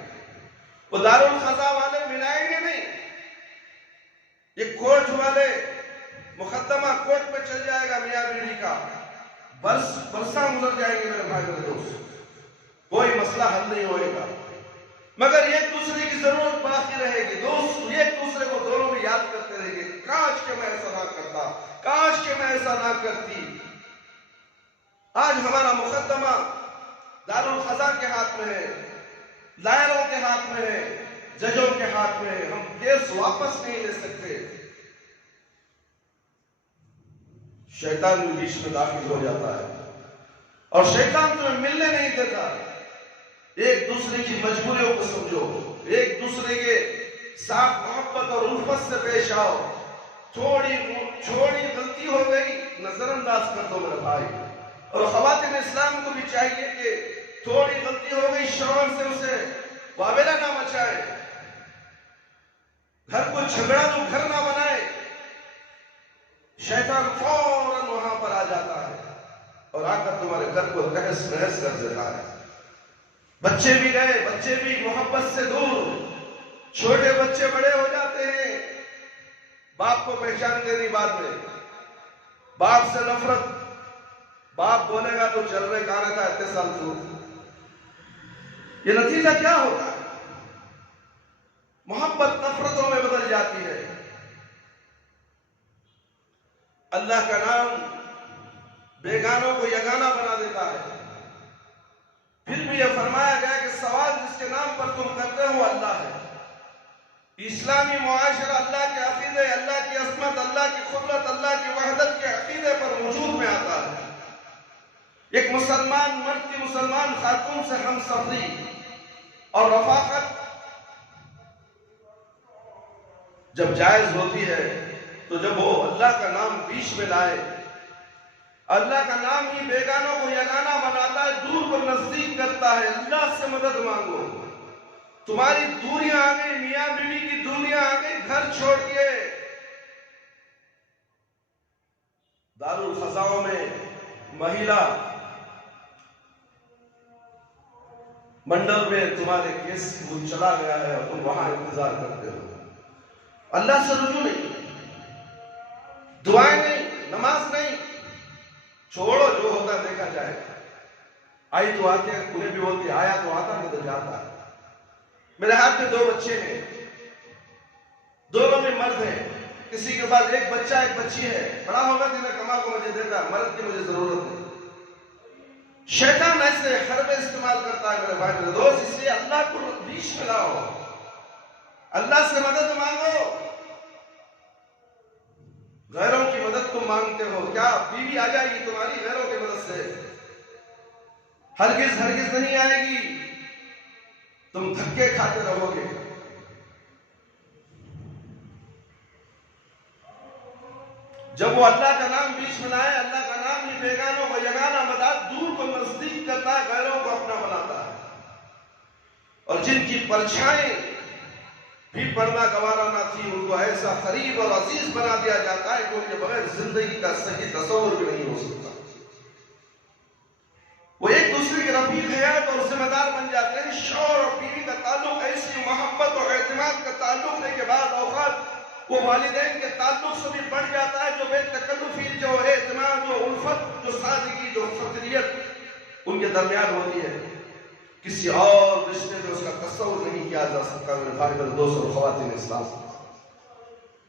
وہ دارالخزا والے ملائیں گے نہیں، یہ کورٹ والے، مقدمہ کورٹ میں چل جائے گا میاں بیوی کا، برساں گزر جائیں گے میرے بھائی میرے دوست، کوئی مسئلہ حل نہیں ہوئے گا، مگر ایک دوسرے کی ضرورت باقی رہے گی۔ دوست ایک دوسرے کو دونوں میں یاد کرتے رہیں گے، کاش کہ میں ایسا نہ کرتا، کاش کہ میں ایسا نہ کرتی۔ آج ہمارا مقدمہ دارالخزا کے ہاتھ میں ہے، لائروں کے ہاتھ میں ہے، ججوں کے ہاتھ میں ہے، ہم کیس واپس نہیں لے سکتے۔ شیطان بھی بیچ میں داخل ہو جاتا ہے اور شیطان تمہیں ملنے نہیں دیتا۔ ایک دوسرے کی مجبوریوں کو سمجھو، ایک دوسرے کے ساتھ محبت اور الفت سے پیش آؤ۔ تھوڑی غلطی ہو گئی، نظر انداز کر دو میرے بھائی. اور خواتین اسلام کو بھی چاہیے کہ تھوڑی غلطی ہو گئی شوہر سے اسے واویلا نہ مچائے، گھر کو جھگڑا گھر نہ بنائے. شیطان فوراً وہاں پر آ جاتا ہے اور آ کر تمہارے گھر کو تہس نہس کر دیتا ہے. بچے بھی گئے، بچے بھی محبت سے دور، چھوٹے بچے بڑے ہو جاتے ہیں، باپ کو پہچان دینی بعد میں، باپ سے نفرت، باپ بولے گا تو چل رہے کہاں تھا اتنے سال تو. یہ نتیجہ کیا ہوتا ہے؟ محبت نفرتوں میں بدل جاتی ہے. اللہ کا نام بیگانوں کو یگانہ بنا دیتا ہے. پھر بھی یہ فرمایا گیا کہ سوال جس کے نام پر تم کرتے ہو اللہ ہے. اسلامی معاشرہ اللہ کے عقیدے، اللہ کی عظمت، اللہ کی قدرت، اللہ کی وحدت کے عقیدے پر وجود میں آتا ہے. ایک مسلمان مرد کی مسلمان خاتون سے ہم سفری اور رفاقت جب جائز ہوتی ہے تو جب وہ اللہ کا نام بیچ میں لائے، اللہ کا نام ہی بیگانوں کو یگانہ بناتا ہے، دور کو نزدیک کرتا ہے. اللہ سے مدد مانگو. تمہاری دوریاں آ گئی، میاں بیوی کی دوریاں آ گئی، گھر چھوڑ کے دارالخزاؤں میں مہیلا منڈل میں تمہارے کیس چلا گیا ہے اور تم وہاں انتظار کرتے ہو. اللہ سے رجوع نہیں، دعائیں نہیں، نماز نہیں، چھوڑو جو ہوتا دیکھا جائے. آئی تو آتی ہے، انہیں بھی بولتی آیا تو آتا نہیں تو جاتا. میرے ہاتھ میں 2 بچے ہیں، دونوں میں مرد ہیں. کسی کے پاس ایک بچہ ایک بچی ہے، بڑا ہوگا تو میں کما کو مجھے دیتا، مرد کی مجھے ضرورت نہیں. شیطان ایسے حربے استعمال کرتا ہے میرے بھائی میرے دوست. اس لیے اللہ کو بیچ میں لاؤ، اللہ سے مدد مانگو. غیروں کی مدد تم مانگتے ہو، کیا بیوی آ جائے گی تمہاری غیروں کی مدد سے؟ ہرگز ہرگز نہیں آئے گی. تم دھکے کھاتے رہو گے. جب وہ اللہ کا نام بیچ میں لائے، اللہ کا نام ہی بیگانوں کو یگانہ بتا، دور کو نزدیک کرتا ہے، غیروں کو اپنا بناتا ہے. اور جن کی پرچھائیں بھی پڑھنا گوارا نہ تھی، ان کو ایسا قریب اور عزیز بنا دیا جاتا ہے کہ ان کے بغیر زندگی کا صحیح تصور بھی نہیں ہو سکتا. وہ ایک دوسرے کے رفیق حیات اور ذمہ دار بن جاتے ہیں. شوہر اور بیوی کا تعلق ایسی محبت اور اعتماد کا تعلق ہے کہ بعض اوقات وہ والدین کے تعلق سے بھی بڑھ جاتا ہے. جو بے تکلفی، جو اعتماد، جو الفت، جو سادگی، جو فطریت ان کے درمیان ہوتی ہے، کسی اور رشتے میں اس کا تصور نہیں کیا جا سکتا. میرے بھائی میرے دوست اور خواتین اسلام،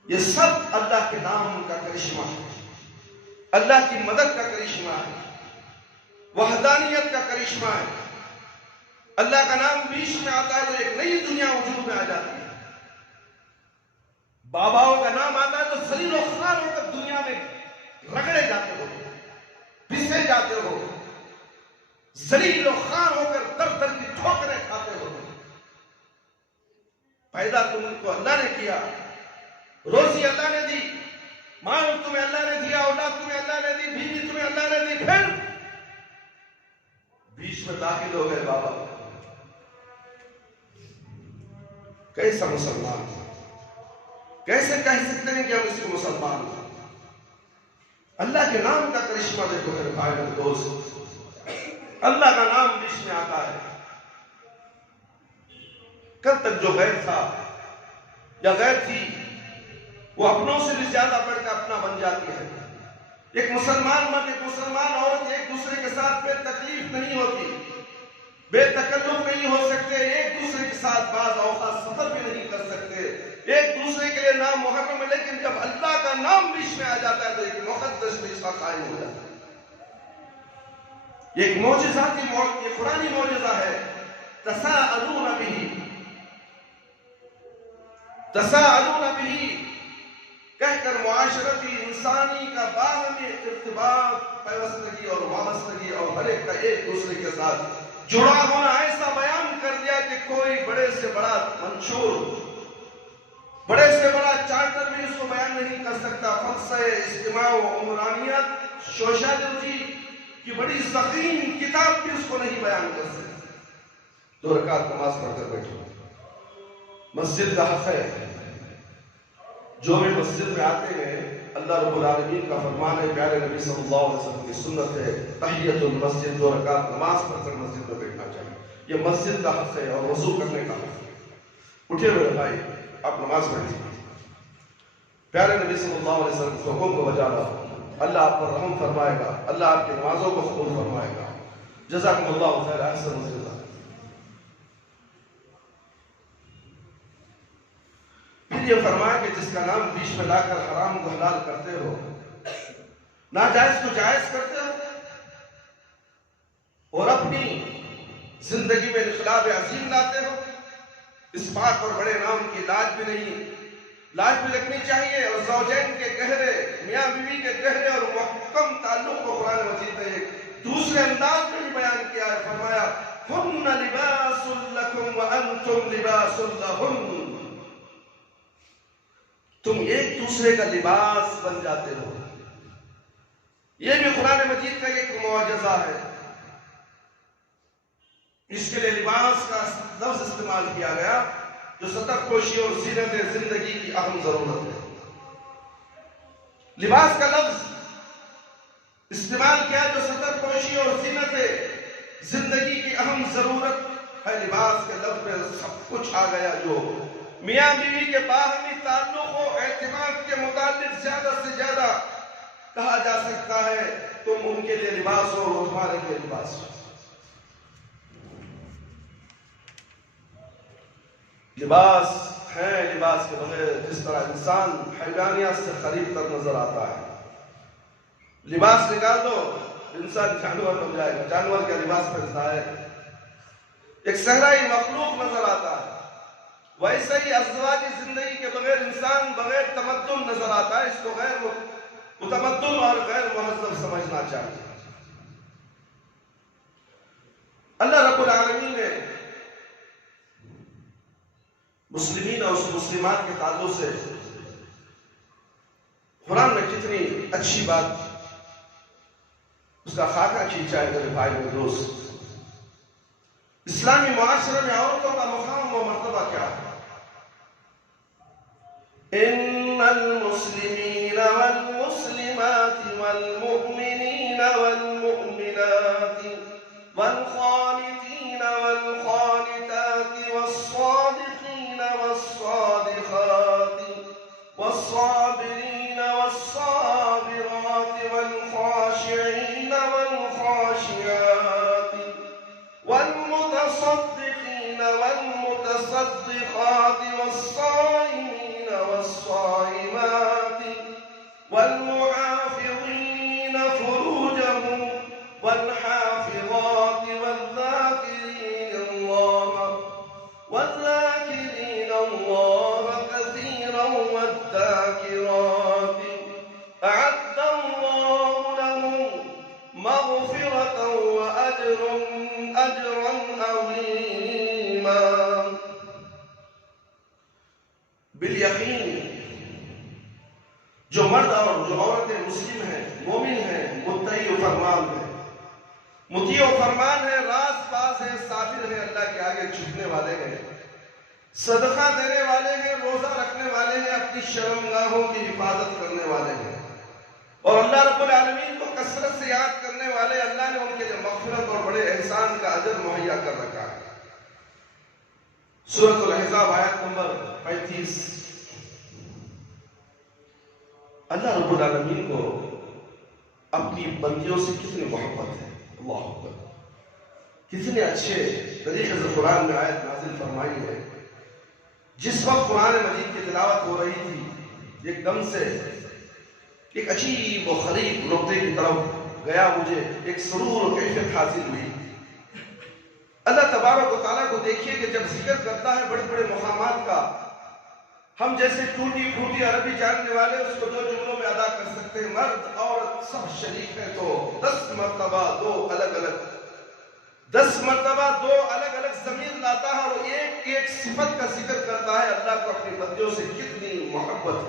یہ سب اللہ کے نام کا کرشمہ ہے، اللہ کی مدد کا کرشمہ ہے، وحدانیت کا کرشمہ ہے. اللہ کا نام بیچ میں آتا ہے تو ایک نئی دنیا وجود میں آ جاتی ہے. باباؤں کا نام آتا ہے تو ذلیل و خوار ہو کر دنیا میں رگڑے جاتے ہو، پسے جاتے ہو، ذلیل و خوار ہو کر در در کی ٹھوکریں کھاتے ہو. پیدا تم کو اللہ نے کیا، روزی اللہ نے دی، مال تمہیں اللہ نے دیا، اولاد تمہیں اللہ نے دی، بیوی تمہیں اللہ نے دی، پھر بیچ میں داخل ہو گئے بابا. کیسا مسلمان؟ کیسے کہہ سکتے ہیں کہ ہم اس کو مسلمان ہیں؟ اللہ کے نام کا کرشمہ دیکھو میرے بھائی میرے دوست. اللہ کا نام بیچ میں آتا ہے. کل تک جو غیر تھا یا غیر تھی وہ اپنوں سے بھی زیادہ بڑھ کر اپنا بن جاتی ہے. ایک مسلمان مرد ایک مسلمان عورت ایک دوسرے کے ساتھ بے تکلیف نہیں ہوتی، بے تکلف نہیں ہو سکتے، ایک دوسرے کے ساتھ بعض اوقات سفر بھی نہیں کر سکتے، ایک دوسرے کے لیے نام محرم ہے. لیکن جب اللہ کا نام بیچ میں آ جاتا ہے تو ایک مقدس رشتہ قائم ہو جاتا ہے. ایک معجزاتی یہ قرآنی معجزہ ہے. تساءلون به کہہ کر معاشرتی انسانی کا باہمی ارتباط، پیوستگی اور وابستگی اور ہر ایک کا ایک دوسرے کے ساتھ جڑا ہونا ایسا بیان کر دیا کہ کوئی بڑے سے بڑا منشور، بڑے سے بڑا چارٹر بھی اس کو بیان نہیں کر سکتا. فلسفہ اجتماع و عمرانیت سوشیالوجی کی بڑی ضخیم کتاب بھی اس کو نہیں بیان کر سکتی۔ 2 رکعت نماز پڑھ کر بیٹھو۔ مسجد کا حق ہے، جو بھی مسجد میں آتے ہیں اللہ رب العالمین کا فرمان ہے، پیارے نبی صلی اللہ علیہ وسلم کی سنت ہے، تحیت المسجد 2 رکعت نماز پڑھ کر مسجد میں بیٹھنا چاہیے۔ یہ مسجد کا حق ہے اور وضو کرنے کا حق ہے۔ اٹھے ہوئے بھائی، آپ نماز پڑھیں۔ پیارے نبی صلی اللہ علیہ وسلم کے حکم کو بجا لاؤ، اللہ آپ پر رحم فرمائے گا، اللہ آپ کی نمازوں کو قبول فرمائے گا۔ جزاکم اللہ خیر، احسن الجزا۔ پھر یہ فرمایا کہ جس کا نام بیچ میں لا کر حرام کو حلال کرتے ہو، ناجائز کو جائز کرتے ہو، اور اپنی زندگی میں انقلاب عظیم لاتے ہو، اس پاک اور بڑے نام کی لاج بھی نہیں، لاج بھی رکھنی چاہیے۔ اور زوجین کے گہرے، میاں بیوی کے گہرے اور محکم تعلق کو قرآن مجید نے ایک دوسرے انداز میں بھی بیان کیا ہے، فرمایا ہن لباس لکم وانتم لباس لہن، تم ایک دوسرے کا لباس بن جاتے ہو۔ یہ بھی قرآن مجید کا ایک معجزہ ہے۔ اس کے لیے لباس کا لفظ استعمال کیا گیا جو ستر پوشی اور زینت زندگی کی اہم ضرورت ہے۔ لباس کا لفظ استعمال کیا جو ستر پوشی اور زینت زندگی کی اہم ضرورت ہے۔ لباس کے لفظ میں سب کچھ آ گیا جو میاں بیوی کے باہمی تعلق و اعتماد کے متعلق زیادہ سے زیادہ کہا جا سکتا ہے۔ تم ان کے لیے لباس ہو، وہ تمہارے لیے لباس ہو۔ لباس ہے، لباس کے بغیر جس طرح انسان حیوانیات سے قریب تر نظر آتا ہے، لباس نکال دو انسان جانور بن جائے گا، جانور کا لباس پہنتا ہے، ایک صحرائی مخلوق نظر آتا ہے۔ ویسے ہی ازدواجی زندگی کے بغیر انسان بغیر تمدن نظر آتا ہے۔ اس کو غیر متمدن اور غیر مہذب سمجھنا چاہیے۔ اللہ رب العالمین نے مسلمین اور مسلمات کے تعلق سے قرآن میں کتنی اچھی بات اس کا خاکہ کھینچا ہے میرے بھائی اور دوست۔ اسلامی معاشرے میں عورتوں کا مقام و مرتبہ کیا ہے؟ ان المسلمین والمسلمات والمؤمنین والمؤمنات والقانتین والقانتات والصادقین والصادقات والصابرین والصابرات والخاشعین والخاشعات والمتصدقین والمتصدقات والصائمین والصائمات والمحافظین فروجهم والحافظات والذاكرين الله كثيرا والذاكرات أعد الله لهم مغفرة وأجرا عظيما۔ بالیقین جو مرد اور جو عورتیں مسلم ہیں، مومن ہیں، مطیع و فرمان ہیں، مطیع و فرمان ہے، راست باز ہے، صابر ہے، اللہ کے آگے جھکنے والے ہیں، صدقہ دینے والے ہیں، روزہ رکھنے والے ہیں، اپنی شرمگاہوں کی حفاظت کرنے والے ہیں، اور اللہ رب العالمین کو کثرت سے یاد کرنے والے، اللہ نے ان کے لیے مغفرت اور بڑے احسان کا اجر مہیا کر رکھا ہے۔ سورۃ الاحزاب آیت نمبر 35۔ اللہ رب العالمین کو اپنی بندیوں سے کتنی محبت ہے، اللہ اکبر، کتنے اچھے طریقے سے قرآن میں آیت نازل فرمائی ہے۔ جس وقت قرآن مجید کی تلاوت ہو رہی تھی، ایک دم سے ایک عجیب و غریب نقطے کی طرف گیا، مجھے ایک سرور و کیفیت حاصل ہوئی۔ اللہ تبارک و تعالیٰ کو دیکھیے کہ جب ذکر کرتا ہے بڑے بڑے مقامات کا، ہم جیسے ٹوٹی پھوٹی عربی جاننے والے اس کو 2 جملوں میں ادا کر سکتے ہیں، مرد عورت سب شریک ہیں، تو 10 مرتبہ 2 الگ الگ ضمیر لاتا ہے اور ایک ایک صفت کا ذکر کرتا ہے۔ اللہ کو اپنی بندیوں سے کتنی محبت ہے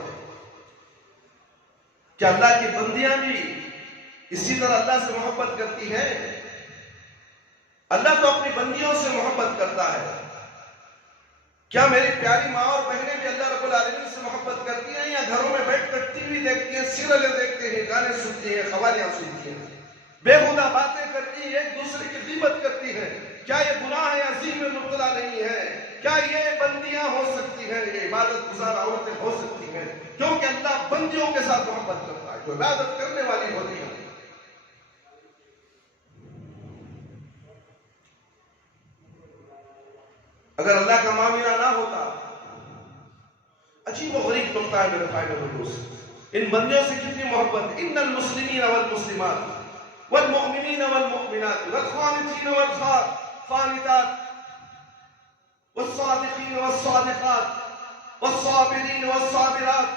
کہ اللہ کی بندیاں بھی اسی طرح اللہ سے محبت کرتی ہے؟ اللہ تو اپنی بندیوں سے محبت کرتا ہے. کیا میری پیاری ماں اور بہنیں بھی اللہ رب العالمین سے محبت کرتی ہیں، یا گھروں میں بیٹھ کر ٹی وی دیکھتی ہیں، سیریلیں دیکھتے ہیں، گانے سنتی ہیں، قوالیاں سنتی ہیں، بےہودہ باتیں کرتی ہیں، ایک دوسرے کی غیبت کرتی ہیں؟ کیا یہ گناہ عظیم میں مبتلا نہیں ہے؟ کیا یہ بندیاں ہو سکتی ہیں، یہ عبادت گزار عورتیں ہو سکتی ہیں؟ کیونکہ اللہ بندیوں کے ساتھ محبت کرتا ہے جو عبادت کرنے والی ہوتی ہیں. اگر اللہ کا معاملہ نہ ہوتا، عجیب و غریب نقطہ ہے میرے بھائی اور دوست، ان بندیوں سے کتنی محبت. ان المسلمین والمسلمات والمؤمنین والمؤمنات والقانتین والقانتات والصادقین والصادقات والصابرین والصابرات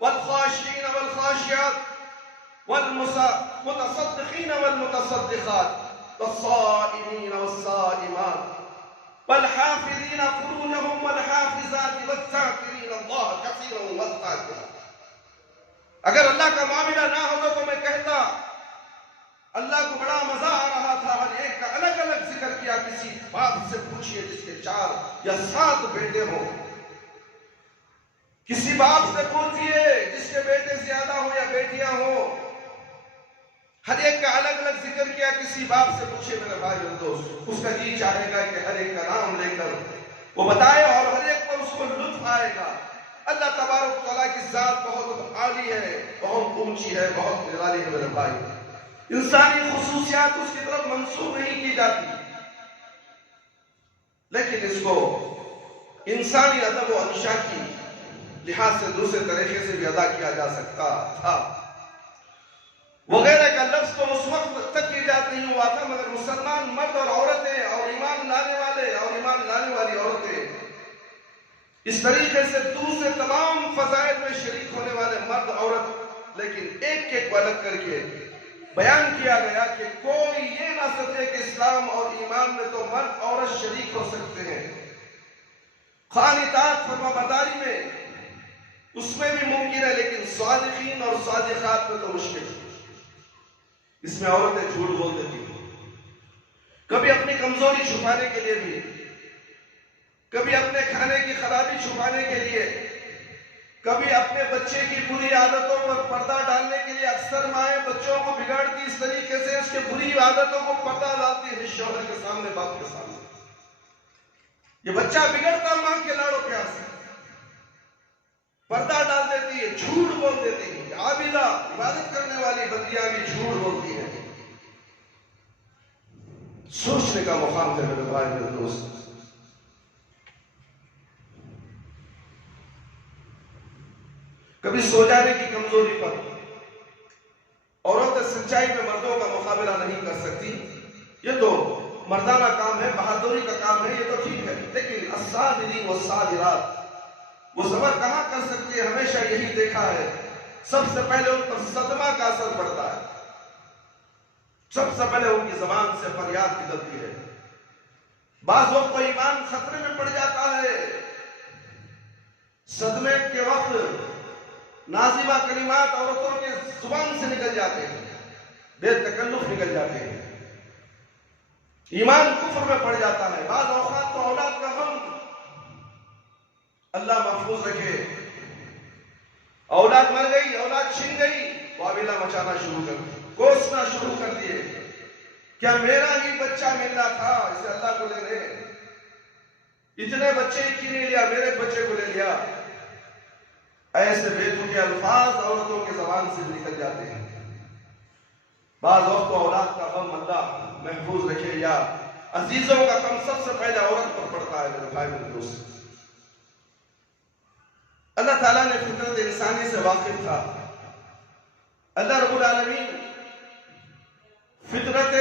والخاشعین والخاشعات والمتصدقین والمتصدقات والصائمین والصائمات والحافظین فروجهم والحافظات والذاکرین اللہ کثیرا والذاکرات. اگر اللہ کا معاملہ نہ ہوتا تو میں کہتا اللہ کو بڑا مزہ آ رہا تھا، ہر ایک کا الگ الگ ذکر کیا. کسی باپ سے پوچھئے جس کے 4 یا 7 بیٹے ہوں، کسی باپ سے پوچھئے جس کے بیٹے زیادہ ہو یا بیٹیاں ہوں، ہر ایک کا الگ الگ ذکر کیا. کسی باپ سے پوچھے میرے بھائی اور دوست، اس کا جی چاہے گا کہ ہر ایک کا نام لے کر وہ بتائے اور ہر ایک پر اس کو لطف آئے گا. اللہ تبارک و تعالیٰ کی ذات بہت عالی ہے، بہت اونچی ہے، بہت نرالی ہے میرے بھائی. انسانی خصوصیات اس کی طرف منسوب نہیں کی جاتی، لیکن اس کو انسانی ادب و انشا کی لحاظ سے دوسرے طریقے سے بھی ادا کیا جا سکتا تھا. وغیرہ کا لفظ تو اس وقت تک ایجاد نہیں ہوا تھا، مگر مسلمان مرد اور عورتیں اور ایمان لانے والے اور ایمان لانے والی عورتیں اس طریقے سے دوسرے تمام فضائل میں شریک ہونے والے مرد عورت، لیکن ایک ایک کو الگ کر کے بیان کیا گیا کہ کوئی یہ نہ سمجھے کہ اسلام اور ایمان میں تو مرد عورت شریک ہو سکتے ہیں. خانتات فرما برداری میں اس میں بھی ممکن ہے، لیکن صادقین اور صادقات میں تو مشکل ہے. اس میں عورتیں جھوٹ بول دیتی ہیں، کبھی اپنی کمزوری چھپانے کے لیے بھی، کبھی اپنے کھانے کی خرابی چھپانے کے لیے، کبھی اپنے بچے کی بری عادتوں پر پردہ ڈالنے کے لیے. اکثر مائیں بچوں کو بگاڑتی اس طریقے سے، اس کے بری عادتوں کو پردہ ڈالتی ہے شوہر کے سامنے، باپ کے سامنے. یہ بچہ بگڑتا ماں کے لاڑوں پیار سے، پردہ ڈال دیتی ہے، جھوٹ بول دیتی ہے. عابدہ عبادت کرنے والی بندیاں بھی جھوٹ بولتی ہیں. سوچنے کا مقام ہے میرے بھائی میرے دوست. کبھی سو جانے کی کمزوری پر عورت سچائی میں مردوں کا مقابلہ نہیں کر سکتی. یہ تو مردانہ کام ہے، بہادری کا کام ہے، یہ تو ٹھیک ہے، لیکن الصابرین والصابرات وہ صبر کہاں کر سکتی ہے؟ ہمیشہ یہی دیکھا ہے، سب سے پہلے ان پر صدمہ کا اثر پڑتا ہے، سب سے پہلے ان کی زبان سے فریاد نکلتی ہے. بعض وقت تو ایمان خطرے میں پڑ جاتا ہے، صدمے کے وقت نازیبہ کلمات عورتوں کے زبان سے نکل جاتے ہیں، بے تکلف نکل جاتے ہیں، ایمان کفر میں پڑ جاتا ہے. بعض اوقات تو اولاد کا غم، اللہ محفوظ رکھے، اولاد مر گئی، اولاد چھن گئی، واویلا مچانا شروع کر دی، کوسنا شروع کر دیے. کیا میرا ہی بچہ ملنا تھا، اسے اللہ کو لے لے، اتنے بچے ہی کیوں نہیں لیا، میرے بچے کو لے لیا. ایسے بے تکے الفاظ عورتوں کے زبان سے نکل جاتے ہیں. بعض وقت اولاد کا غم اللہ محفوظ رکھے، یا عزیزوں کا غم سب سے پہلے عورت پر پڑتا ہے میرے بھائی میرے دوست. اللہ تعالیٰ نے فطرت انسانی سے واقف تھا. اللہ رب العالمین فطرت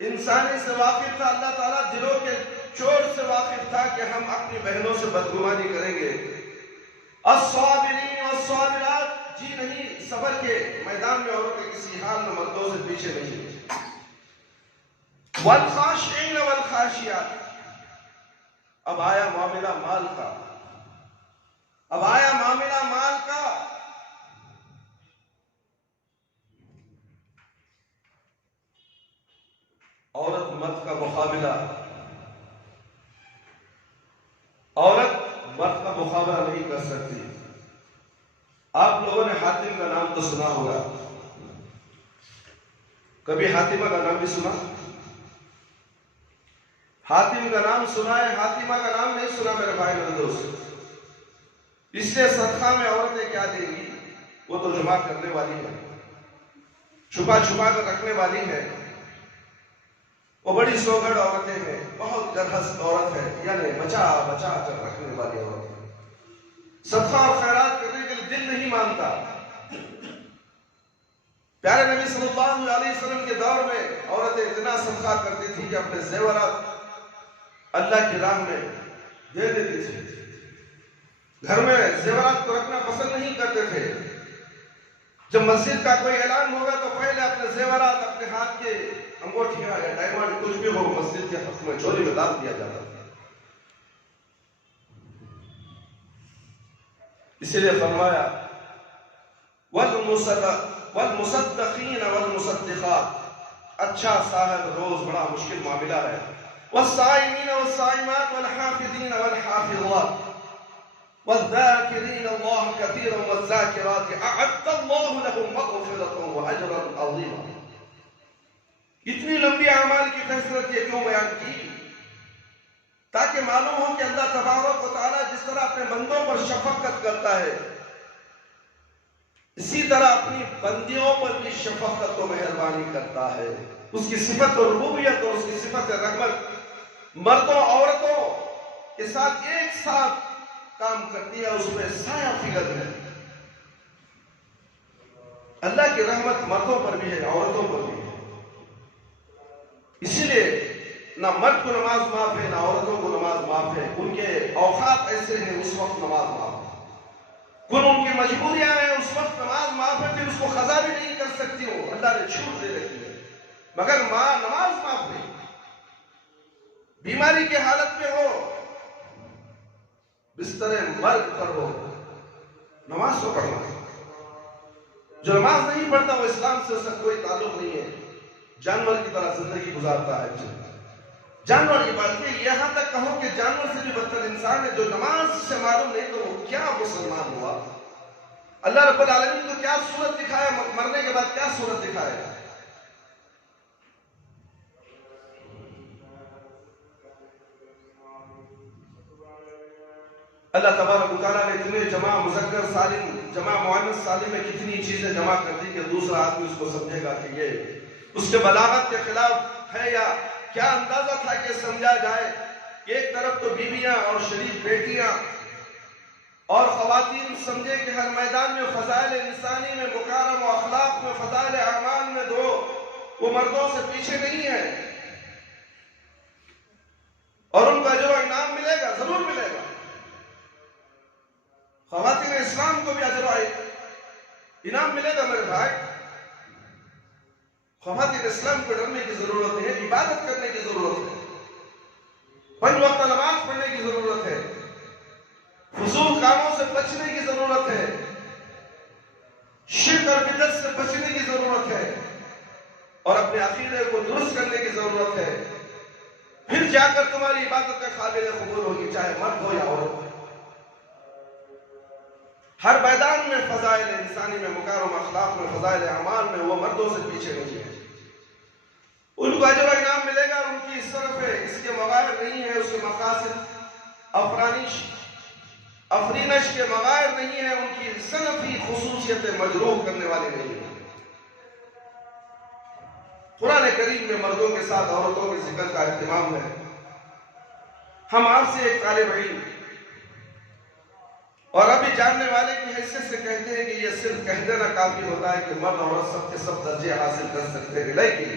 انسانی سے واقف تھا. اللہ تعالیٰ دلوں کے چور سے واقف تھا کہ ہم اپنی بہنوں سے بدگمانی کریں گے. الصابرین والصابرات، جی نہیں، صبر کے میدان میں عورتیں کسی حال میں مردوں سے پیچھے نہیں. والخاشعین والخاشعات. اب آیا معاملہ مال کا، اب آیا معاملہ مال کا. عورت مرد کا مقابلہ نہیں کر سکتی. آپ لوگوں نے حاتم کا نام تو سنا ہوگا. کبھی حاتمہ کا نام بھی سنا؟ حاتم کا نام سنا ہے، حاتمہ کا نام نہیں سنا میرے بھائی میرے دوست. اس لیے صدقہ میں عورتیں کیا دیں گی؟ وہ تو جمع کرنے والی ہے، چھپا کر رکھنے والی ہے. وہ بڑی سوگڑ عورتیں ہیں، بہت گرہست عورت ہے، یعنی بچا کر رکھنے والی عورت ہے. صدقہ اور خیرات کرنے کے لیے دل نہیں مانتا. پیارے نبی صلی اللہ علیہ وسلم کے دور میں عورتیں اتنا صدقہ کرتی تھی کہ اپنے زیورات اللہ کی راہ میں دے دیتی تھی. گھر میں زیورات کو رکھنا پسند نہیں کرتے تھے. جب مسجد کا کوئی اعلان ہوگا تو پہلے اپنے زیورات، اپنے ہاتھ کے انگوٹھیاں یا ڈائمنڈ کچھ بھی ہو مسجد کے حق میں جھولی میں ڈال دیا جاتا تھا. اسی لیے فرمایا والمصدقین والمصدقات، اچھا صاحب روز بڑا مشکل معاملہ ہے. والصائمین والصائمات والحافظین والحافظات والذاکرین اللہ کثیرا والذاکرات اعد اللہ لهم مغفرۃ واجرا عظیما. اتنی لمبی اعمال کی فہرست یہ کیوں بیان کی؟ تاکہ معلوم ہو کہ اللہ تبارک و تعالی جس طرح اپنے بندوں پر شفقت کرتا ہے، اسی طرح اپنی بندیوں پر بھی شفقت و مہربانی کرتا ہے. اس کی صفت ربوبیت اور اس کی صفت رحمت مردوں عورتوں کے ساتھ ایک ساتھ کام کرتی ہے، اس میں سایہ فکر ہے. اللہ کی رحمت مردوں پر بھی ہے، عورتوں پر بھی ہے. اسی لیے نہ مرد کو نماز معاف ہے، نہ عورتوں کو نماز معاف ہے. ان کے اوقات ایسے ہیں، اس وقت نماز معاف ہے. ان کی مجبوریاں ہیں، اس وقت نماز معاف ہے، پھر اس کو قضا بھی نہیں کر سکتی ہو، اللہ نے چھوٹ دے رکھی ہے. مگر ماں نماز معاف نہیں. بیماری کی حالت میں ہو، بستر مرگ پر ہو، نماز تو پڑھنا ہے. جو نماز نہیں پڑھتا وہ اسلام سے اس کا کوئی تعلق نہیں ہے، جانور کی طرح زندگی گزارتا ہے. جانور کی بات ہے، یہاں تک کہو کہ جانور سے بھی بدتر انسان ہے جو نماز سے معلوم نہیں تو وہ کیا مسلمان ہوا. اللہ رب العالمین کو کیا صورت دکھایا، مرنے کے بعد کیا صورت دکھایا. اللہ تبارک و تعالیٰ نے اتنے جمع مذکر سالم، جمع مؤنث سالم میں کتنی چیزیں جمع کر دی کہ دوسرا آدمی اس کو سمجھے گا کہ یہ اس کے بلاغت کے خلاف ہے. یا کیا اندازہ تھا کہ سمجھا جائے کہ ایک طرف تو بیویاں اور شریف بیٹیاں اور خواتین سمجھے کہ ہر میدان میں فضائل انسانی میں، مکارم و اخلاق میں، فضائل اعمال میں وہ مردوں سے پیچھے نہیں ہے، اور ان کو اجر و انعام ملے گا، ضرور ملے گا. خواتین اسلام کو بھی اجر و انعام ملے گا میرے بھائی. خواتین اسلام کو ڈرنے کی ضرورت ہے، عبادت کرنے کی ضرورت ہے، 5 وقت نماز پڑھنے کی ضرورت ہے، فضول کاموں سے بچنے کی ضرورت ہے، شرک اور بدعت سے بچنے کی ضرورت ہے، اور اپنے عقیدے کو درست کرنے کی ضرورت ہے. پھر جا کر تمہاری عبادت کا قابل قبول ہوگی، چاہے مرد ہو یا عورت. ہر میدان میں فضائل انسانی میں، مکارم اخلاق میں، فضائل اعمال میں وہ مردوں سے پیچھے نہیں ہے. ان کو اجر و انعام ملے گا. ان کی صرف ہے، اس کے مغائر نہیں ہے، اس کے مقاصد افرینش کے مغائر نہیں ہے، ان کی صنفی خصوصیتیں مجروح کرنے والی نہیں ہے. قرآن کریم میں مردوں کے ساتھ عورتوں کے ذکر کا اہتمام ہے. ہم آپ سے ایک طالب علم اور ابھی جاننے والے کی حیثیت سے کہتے ہیں کہ یہ صرف کہہ دینا کافی ہوتا ہے کہ مرد اور عورت سب کے سب درجے حاصل کر سکتے ہیں، لیکن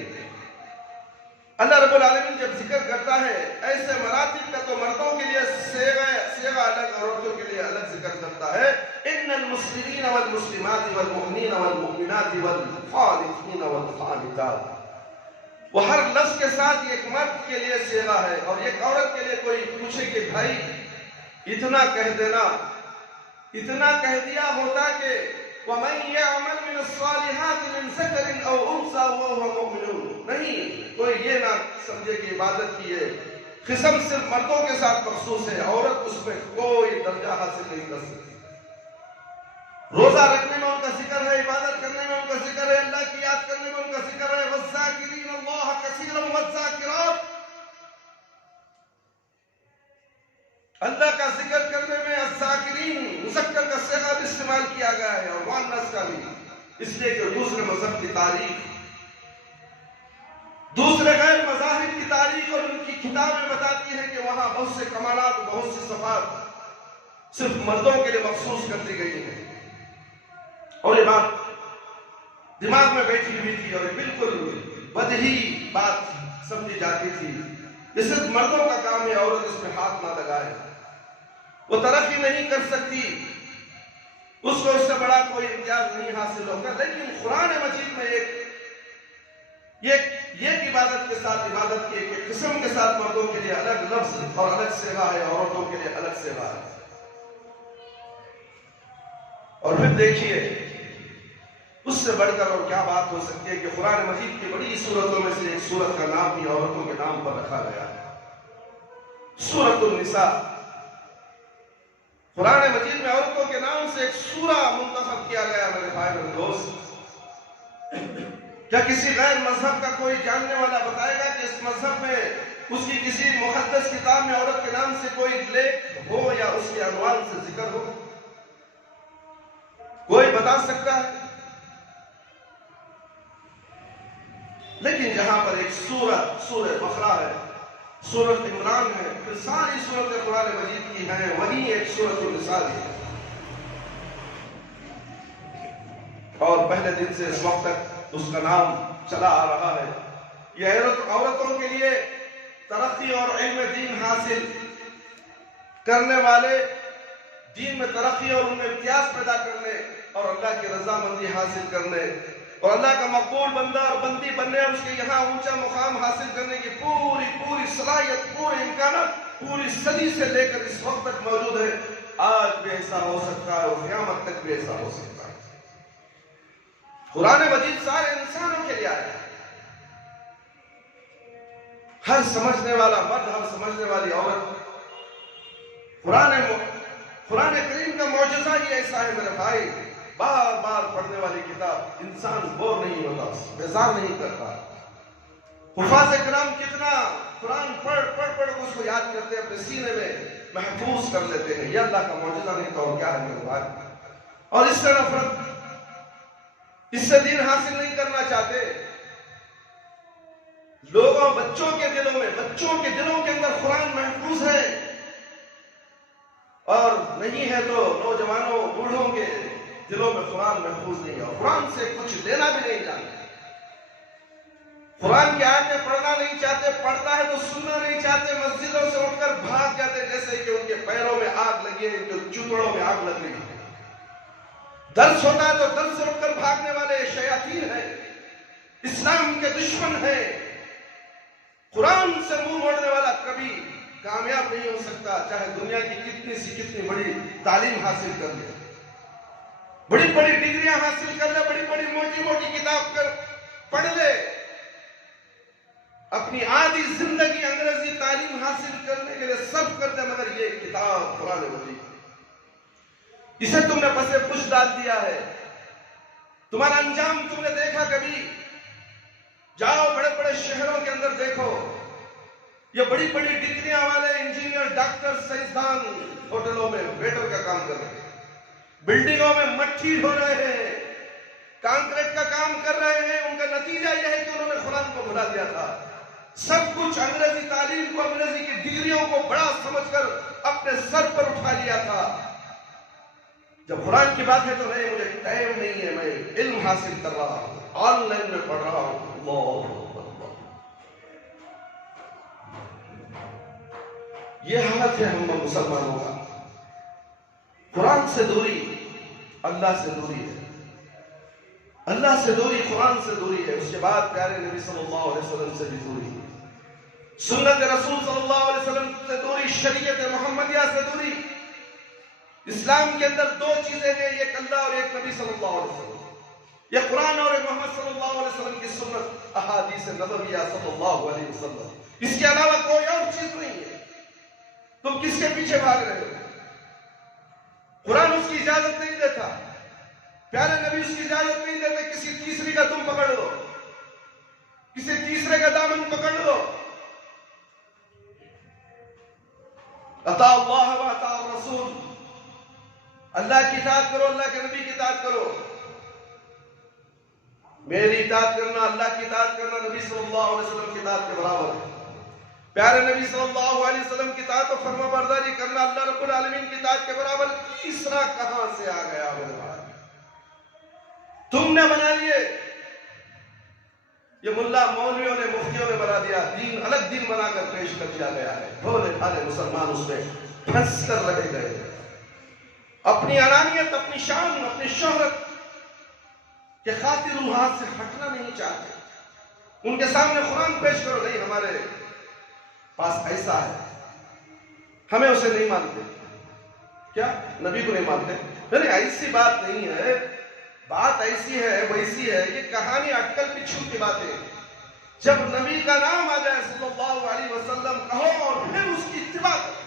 اللہ رب العالمین جب ذکر کرتا ہے ایسے مراتب کا تو مردوں کے لیے صیغہ الگ، عورتوں کے لیے الگ ذکر کرتا ہے. ان المسلمین والمسلمات والمؤمنین والمؤمنات والقانتین والقانتات. وہ ہر لفظ کے ساتھ ایک مرد کے لیے صیغہ ہے، اور ایک عورت کے لیے کوئی پوچھے کہ بھائی اتنا کہہ دینا، اتنا کہہ دیا ہوتا کہ وَمَن يَعْمَلْ مِنَ الصَّالِحَاتِ مِنْ ذکر او انثى وهو مؤمن. نہیں، کوئی یہ نہ سمجھے کہ عبادت کی ہے قسم صرف مردوں کے ساتھ مخصوص ہے، عورت اس میں کوئی درجہ حاصل نہیں کر سکتی. روزہ رکھنے میں ان کا ذکر ہے، عبادت کرنے میں ان کا ذکر ہے، اللہ کی یاد کرنے میں ان کا ذکر ہے. والذاکرین اللہ کثیرا والذاکرات، اللہ کا ذکر کرنے میں الذاکرین مذکر کا صیغہ بھی استعمال کیا گیا ہے اور مؤنث کا بھی، اس لیے کہ دوسرے مذہب کی تاریخ، دوسرے غیر مذاہب کی تاریخ اور ان کی کتابیں بتاتی ہیں کہ وہاں بہت سے کمالات، بہت سی صفات صرف مردوں کے لیے مخصوص کر دی گئی ہیں. اور یہ بات دماغ میں بیٹھی ہوئی تھی اور بالکل بدہی بات سمجھی جاتی تھی. یہ صرف مردوں کا کام ہے، عورت اس میں ہاتھ نہ لگائے، وہ ترقی نہیں کر سکتی، اس کو اس سے بڑا کوئی امتیاز نہیں حاصل ہوگا. لیکن قرآن مجید میں ایک عبادت کے ساتھ عبادت کی ایک قسم کے ساتھ مردوں کے لیے الگ لفظ اور الگ صیغہ ہے، عورتوں کے لیے الگ صیغہ ہے. اور پھر دیکھیے اس سے بڑھ کر اور کیا بات ہو سکتی ہے کہ قرآن مجید کی بڑی سورتوں میں سے ایک سورت کا نام بھی عورتوں کے نام پر رکھا گیا ہے، سورۃ النساء. قرآن مجید میں عورتوں کے نام سے ایک سورہ منتخب کیا گیا. میرے بھائی اور دوست، کیا کسی غیر مذہب کا کوئی جاننے والا بتائے گا کہ اس مذہب میں اس کی کسی مقدس کتاب میں عورت کے نام سے کوئی لیکھ ہو یا اس کے عنوان سے ذکر ہو؟ کوئی بتا سکتا ہے؟ لیکن جہاں پر ایک سورہ بقرہ ہے، سورۃ عمران ہے، پھر ساری سورتیں قرآن مجید کی ہیں، وہیں ایک سورۃ النساء ہے. اور پہلے دن سے اس وقت تک اس کا نام چلا آ رہا ہے. یہ عورتوں کے لیے ترقی اور علم دین حاصل کرنے والے، دین میں ترقی اور ان میں امتیاز پیدا کرنے اور اللہ کی رضامندی حاصل کرنے اور اللہ کا مقبول بندہ اور بندی بننے اور اس کے یہاں اونچا مقام حاصل کرنے کی پوری صلاحیت، پورے امکانات پوری صدی سے لے کر اس وقت تک موجود ہے. آج بھی ایسا ہو سکتا ہے اور قیامت تک بھی ایسا ہو سکتا ہے. قرآن مجید سارے انسانوں کے لیے آیا ہے. ہر سمجھنے والا مرد، ہر سمجھنے والی عورت، قرآن کریم کا معجزہ ہی ایسا ہے میرے بھائی. بار بار پڑھنے والی کتاب، انسان بور نہیں ہوتا، بیزار نہیں کرتا. حفاظ کرام کتنا قرآن پڑھ اس کو یاد کرتے ہیں، اپنے سینے میں محفوظ کر لیتے ہیں. یہ اللہ کا معجزہ نہیں تو اور کیا ہے میرے بھائی. اور اس سے نفرت، اس سے دین حاصل نہیں کرنا چاہتے لوگوں، بچوں کے دلوں کے اندر قرآن محفوظ ہے، اور نہیں ہے تو نوجوانوں، بوڑھوں کے دلوں میں قرآن محفوظ نہیں ہے، اور قرآن سے کچھ لینا بھی نہیں جانتے. قرآن کی آیتیں پڑھنا نہیں چاہتے، پڑھتا ہے تو سننا نہیں چاہتے، مسجدوں سے اٹھ کر بھاگ جاتے جیسے کہ ان کے پیروں میں آگ لگی ہے، ان کے چوتڑوں میں آگ لگ رہی ہے. درس ہوتا ہے تو درس سے اٹھ کر بھاگنے والے شیاطین ہیں، اسلام کے دشمن ہیں. قرآن سے منہ موڑنے والا کبھی کامیاب نہیں ہو سکتا، چاہے دنیا کی کتنی بڑی تعلیم حاصل کر لے، بڑی ڈگریاں حاصل کر لے، بڑی موٹی کتاب پڑھ لے، اپنی آدھی زندگی انگریزی تعلیم حاصل کرنے کے لیے صرف کر دے، مگر یہ کتاب قرآن مجید، اسے تم نے پسے پش ڈال دیا ہے. تمہارا انجام تم نے دیکھا کبھی؟ جاؤ بڑے شہروں کے اندر دیکھو، یہ بڑی ڈگریاں والے انجینئر، ڈاکٹر، سائنسدان ہوٹلوں میں ویٹر کا کام کر رہے ہیں، بلڈنگوں میں مٹی ڈھو رہے ہیں، کانکریٹ کا کام کر رہے ہیں. ان کا نتیجہ یہ ہے کہ انہوں نے قرآن کو بھلا دیا تھا. سب کچھ انگریزی تعلیم کو، انگریزی کی ڈگریوں کو بڑا سمجھ کر اپنے سر پر اٹھا لیا تھا. جب قرآن کی بات ہے تو نہیں، مجھے ٹائم نہیں ہے، میں علم حاصل کر رہا ہوں، آن لائن میں پڑھ رہا ہوں. یہ حالت ہے ہم مسلمانوں کا. قرآن سے دوری اللہ سے دوری ہے، اللہ سے دوری قرآن سے دوری ہے. اس کے بعد پیارے نبی صلی اللہ علیہ وسلم سے بھی دوری ہے، سنت رسول صلی اللہ علیہ وسلم سے دوری، شریعت محمدیہ سے دوری. اسلام کے اندر دو چیزیں ہیں، ایک اللہ اور ایک نبی صلی اللہ علیہ وسلم. یہ قرآن اور محمد صلی اللہ علیہ وسلم کی سنت، احادیث نبویہ صلی اللہ علیہ وسلم، اس کے علاوہ کوئی اور چیز نہیں ہے۔ تم کس کے پیچھے بھاگ رہے ہو؟ قرآن اس کی اجازت نہیں دیتا، پیارے نبی اس کی اجازت نہیں دیتے کسی تیسری کا تم پکڑ لو، کسی تیسرے کا دامن پکڑ لو۔ اطاع اللہ و اطاع الرسول، اللہ کی اطاعت کرو، اللہ کے نبی کی اطاعت کرو۔ میری اطاعت کرنا، اللہ کی اطاعت کرنا نبی صلی اللہ علیہ وسلم کی اطاعت کے برابر ہے۔ پیارے نبی صلی اللہ علیہ وسلم کی اطاعت و فرما برداری کرنا اللہ رب العالمین کی اطاعت کے برابر۔ تیسرا کہاں سے آ گیا میرے بھائی؟ تم نے بنا لیے، یہ ملا مولویوں نے مفتیوں نے بنا دیا، دین الگ دین بنا کر پیش کر دیا گیا ہے۔ بھولے بھالے مسلمان اس میں پھنس کر رہ گئے، اپنی انانیت، اپنی شان، اپنی شہرت کے خاطر ان ہاتھ سے ہٹنا نہیں چاہتے۔ ان کے سامنے قرآن پیش کرو، نہیں ہمارے پاس ایسا ہے، ہمیں اسے نہیں مانتے۔ کیا نبی کو نہیں مانتے؟ نہیں، ایسی بات نہیں ہے، بات ایسی ہے ویسی ہے، یہ کہانی اٹکل پچھو کی باتیں۔ جب نبی کا نام آ جائے صلی اللہ علیہ وسلم کہو اور پھر اس کی اتباع کرو،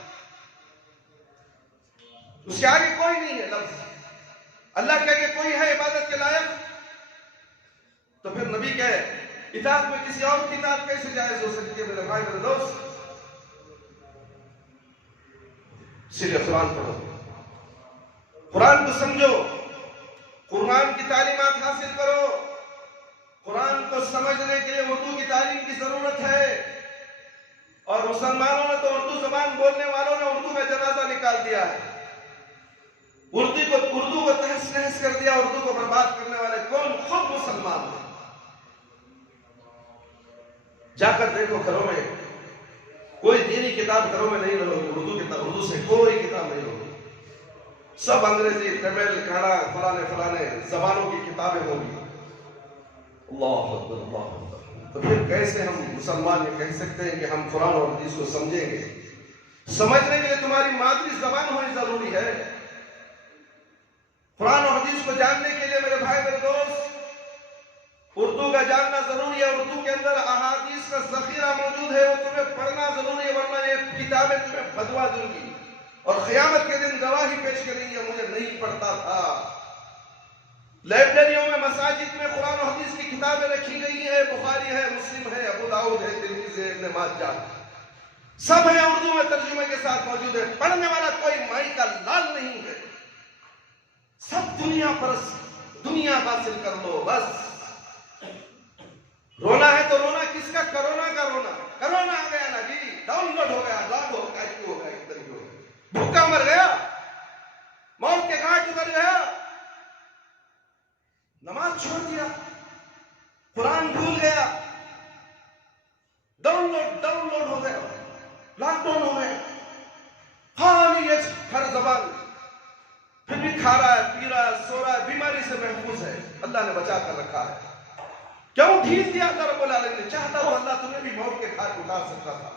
اس کے آگے کوئی نہیں ہے لفظ۔ اللہ کے آگے کوئی ہے عبادت کے لائق تو پھر نبی کہے اطاعت میں کسی اور کی اطاعت کیسے جائز ہو سکتی ہے میرے بھائی میرے دوست؟ اسی لیے قرآن پڑھو، قرآن کو سمجھو، قرآن کی تعلیمات حاصل کرو۔ قرآن کو سمجھنے کے لیے اردو کی تعلیم کی ضرورت ہے، اور مسلمانوں نے تو اردو زبان بولنے والوں نے اردو میں جنازہ نکال دیا ہے، اردو کو تہس نہس کر دیا۔ اردو کو برباد کرنے والے کون؟ خود مسلمان ہیں۔ جا کر دیکھو گھروں میں کوئی دینی کتاب گھروں میں نہیں رہو، اردو سے کوئی کتاب نہیں ہوگی، سب انگریزی، تمل، کنڑا، فلانے زبانوں کی کتابیں ہوگی۔ اللہ اکبر، اللہ اکبر۔ تو پھر کیسے ہم مسلمان یہ کہہ سکتے ہیں کہ ہم قرآن اور حدیث کو سمجھیں گے؟ سمجھنے کے لیے تمہاری مادری زبان ہونی ضروری ہے۔ قرآن اور حدیث کو جاننے کے لیے میرے بھائی میرے دوست اردو کا جاننا ضروری ہے۔ اردو کے اندر احادیث کا ذخیرہ موجود ہے، وہ تمہیں پڑھنا ضروری ہے، ورنہ یہ کتابیں تمہیں بدوا دوں گی اور قیامت کے دن گواہی پیش کریں گے مجھے نہیں پڑھتا تھا۔ لائبریریوں میں، مساجد میں قرآن و حدیث کی کتابیں رکھی گئی ہیں، بخاری ہے، مسلم ہے، ابو داؤد ہے، ترمذی ہے، ابن ماجہ، سب ہے اردو میں ترجمے کے ساتھ موجود ہے۔ پڑھنے والا کوئی مائی کا لال نہیں ہے، سب دنیا پرست، دنیا حاصل کر لو بس۔ رونا ہے تو رونا کس کا؟ کرونا کا رونا۔ کرونا آ گیا نا جی، ڈاؤن لوڈ ہو گیا، لاگ ہو گیا، کیوں ہو گیا، کدھر ہو گیا، بھوکا مر گیا، موت کے گھاٹ اتر گیا، نماز چھوڑ دیا، قرآن بھول گیا، ڈاؤن لوڈ ہو گیا، لاک ڈاؤن ہو گیا، خالی ہر زبان، پھر بھی کھا رہا ہے، پی رہا ہے، سو رہا ہے، بیماری سے محفوظ ہے، اللہ نے بچا کر رکھا ہے۔ کیوں ڈھیل دیا اللہ رب العالمین نے؟ چاہتا ہو اللہ تمہیں بھی موت کے گھاٹ اتار سکتا تھا۔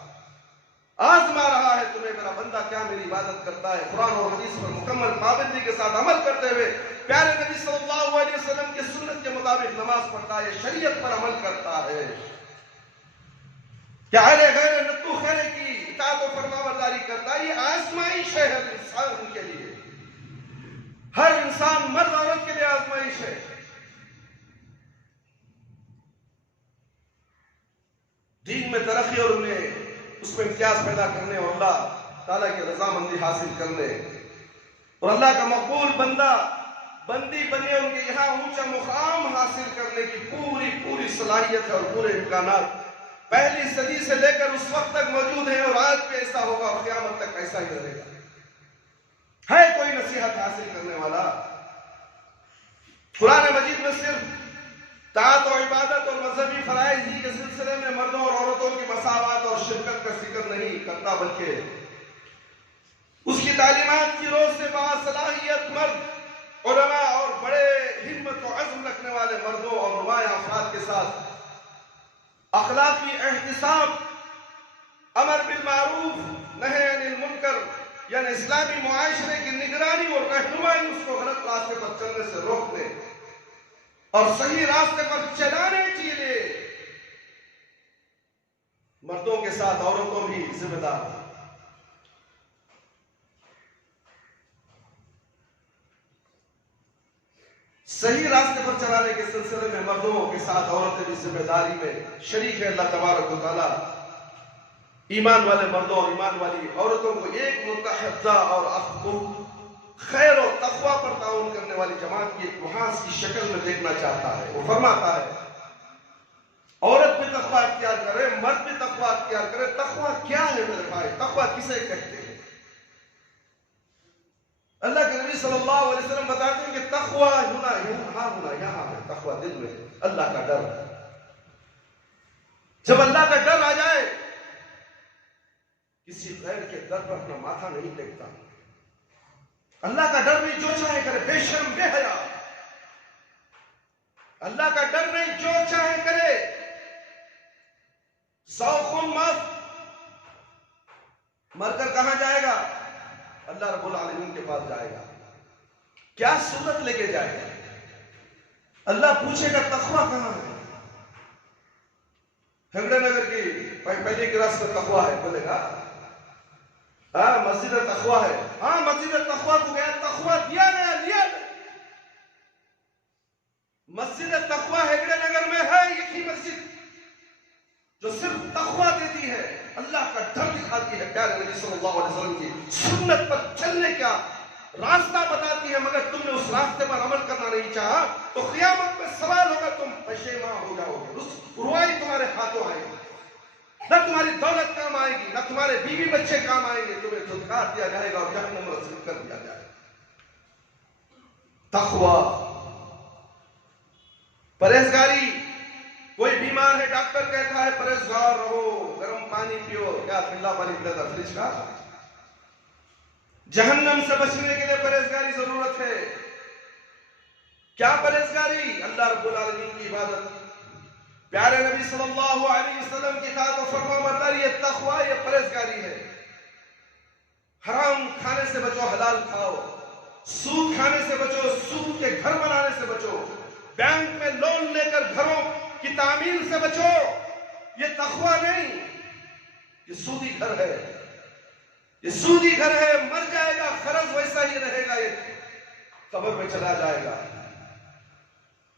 آزما رہا ہے تمہیں، میرا بندہ کیا میری عبادت کرتا ہے، قرآن اور حدیث پر مکمل پابندی کے ساتھ عمل کرتے ہوئے پیارے نبی صلی اللہ علیہ وسلم کی سنت کے مطابق نماز پڑھتا ہے، شریعت پر عمل کرتا ہے، کیا اہل غیر نتو خیرے کی اطاعت و فرما برداری کرتا ہے۔ یہ آزمائش ہے ہر انسان کے لیے، ہر انسان، مرد عورت کے لیے آزمائش ہے۔ دین میں ترقی اور اس میں امتیاز پیدا کرنے اور اللہ تعالیٰ کی رضامندی حاصل کرنے اور اللہ کا مقبول بندی بننے، ان کے یہاں اونچا مقام حاصل کرنے کی پوری صلاحیت ہے اور پورے امکانات پہلی صدی سے لے کر اس وقت تک موجود ہیں، اور آج بھی ایسا ہوگا اور قیامت تک ایسا ہی رہے گا۔ ہے کوئی نصیحت حاصل کرنے والا؟ قرآن مجید میں صرف طاعت و عبادت اور مذہبی فرائض ہی کے سلسلے میں مردوں اور عورتوں کی مساوات اور شرکت کا ذکر نہیں کرتا، بلکہ اس کی تعلیمات کی روز سے باصلاحیت مرد، علماء اور بڑے ہمت و عزم رکھنے والے مردوں اور نمایاں افراد کے ساتھ اخلاقی احتساب، امر بالمعروف نہی عن المنکر، یعنی اسلامی معاشرے کی نگرانی اور رہنمائی، اس کو غلط راستے پر چلنے سے روکنے اور صحیح راستے پر چلانے کے لیے مردوں کے ساتھ عورتوں بھی ذمہ دار ہیں۔ صحیح راستے پر چلانے کے سلسلے میں مردوں کے ساتھ عورتیں بھی ذمہ داری میں شریک ہے۔ اللہ تبارک و تعالیٰ ایمان والے مردوں اور ایمان والی عورتوں کو ایک متحدہ اور خیر و تقوی پر تعاون کرنے والی جماعت کی ایک محاذ کی شکل میں دیکھنا چاہتا ہے۔ وہ فرماتا ہے عورت بھی تقوی اختیار کرے، مرد بھی تقوی اختیار کرے۔ تقوی کیا ہے میرے بھائی؟ تقوی کسے کہتے ہیں؟ اللہ کے نبی صلی اللہ علیہ وسلم بتاتے ہیں کہ تقوی یہاں ہے، تقوی دل میں ہے، اللہ کا ڈر ہے۔ جب اللہ کا ڈر آ جائے کسی غیر کے در پر اپنا ماتھا نہیں ٹیکتا۔ اللہ کا ڈر نہیں، جو چاہے کرے، بے شرم بے حیا۔ اللہ کا ڈر نہیں، جو چاہے کرے، 100 خون معاف۔ مر کر کہاں جائے گا؟ اللہ رب العالمین کے پاس جائے گا۔ کیا صورت لے کے جائے گا؟ اللہ پوچھے گا تقوی کہاں ہے؟ ہنگڑے نگر کی پہلی کلاس میں تقوی ہے، بولے گا ہاں مسجد تقوی ہے۔ ہاں مسجد تقوی کو گیا، تقوی دیا گیا، لیا گیا۔ مسجد تقوی ہنگڑے نگر میں ہے یہی مسجد جو صرف تقوی دیتی ہے، اللہ کا ڈر دکھاتی ہے، پیارے نبی صلی اللہ علیہ وسلم کی سنت پر چلنے کا راستہ بتاتی ہے۔ مگر تم نے اس راستے پر عمل کرنا نہیں چاہا تو قیامت میں سوال ہوگا، تم پشیمان ہو جاؤ گے، رسوائی تمہارے ہاتھوں آئے گی، نہ تمہاری دولت کام آئے گی، نہ تمہارے بیوی بچے کام آئیں گے، تمہیں دھتکار دیا جائے گا اور جہنم میں رسید کر دیا جائے گا۔ تقوی، پرہیزگاری۔ کوئی بیمار ہے، ڈاکٹر کہتا ہے پرہیزگار رہو، گرم پانی پیو، کیا ٹھنڈا پانی پیتا تھا فریج کا؟ جہنم سے بچنے کے لیے پرہیزگاری ضرورت ہے۔ کیا پرہیزگاری؟ اللہ رب العالمین کی عبادت۔ پیارے نبی صلی اللہ علیہ وسلم کی اطاعت و فرما برداری، یہ تقوی، یہ پرہیزگاری ہے۔ حرام کھانے سے بچو، حلال کھاؤ۔ سود کھانے سے بچو، سود کے گھر بنانے سے بچو۔ بینک میں لون لے کر گھروں کی تعمیر سے بچو۔ یہ تقوی نہیں، یہ سودی گھر ہے، یہ سودی گھر ہے، مر جائے گا، خرچ ویسا ہی رہے گا، یہ قبر میں چلا جائے گا۔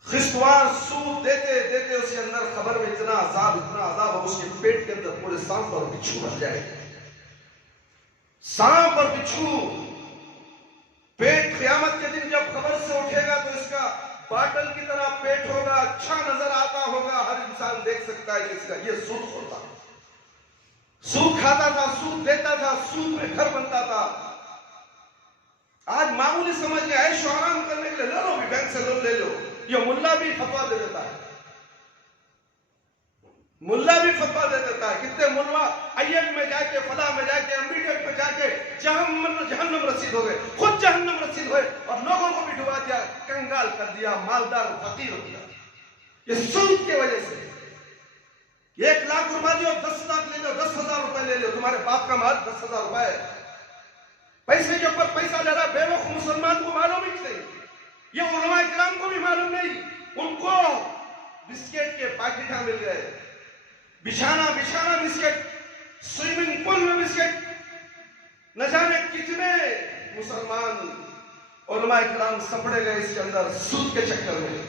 خشتوار سود دیتے دیتے اس کے اندر قبر میں اتنا عذاب اب اس کے پیٹ کے اندر پورے سانپ اور بچھو بن جائے گا۔ سانپ اور بچھو پیٹ قیامت کے دن جب قبر سے اٹھے گا تو اس کا باٹل کی طرح پیٹ ہوگا، اچھا نظر آتا ہوگا، ہر انسان دیکھ سکتا ہے اس کا یہ سود ہوتا، سود کھاتا تھا، سود دیتا تھا، سود میں گھر بنتا تھا۔ آج معمولی سمجھ گیا عیش و آرام کرنے کے لیے لے لو، بھی بینک سے لون لے لو۔ یہ ملا بھی فتوا دے دیتا ہے، ملا بھی فتوا دے دیتا ہے۔ کتنے ملوا ایب میں جا کے، فلاں میں جا کے، امیڈیٹ میں جا کے جہنم رسید ہو گئے، خود جہنم رسید ہوئے اور لوگوں کو بھی ڈبا دیا، کنگال کر دیا، مالدار فقیر ہو گیا۔ یہ سود کی وجہ سے 1 لاکھ روپے دو، 10 لاکھ لے لو، 10,000 روپے لے لو، تمہارے باپ کا مال 10,000 روپے، پیسے کے اوپر پیسہ لے رہا۔ بے وقت مسلمان کو معلوم ہی نہیں، یہ علماء کرام کو بھی معلوم نہیں، ان کو بسکٹ کے پیکٹ مل گئے، بچھانا بسکٹ، سوئمنگ پول میں بسکٹ، نہ جانے کتنے مسلمان علماء کرام سپڑے گئے اس کے اندر سود کے چکر میں۔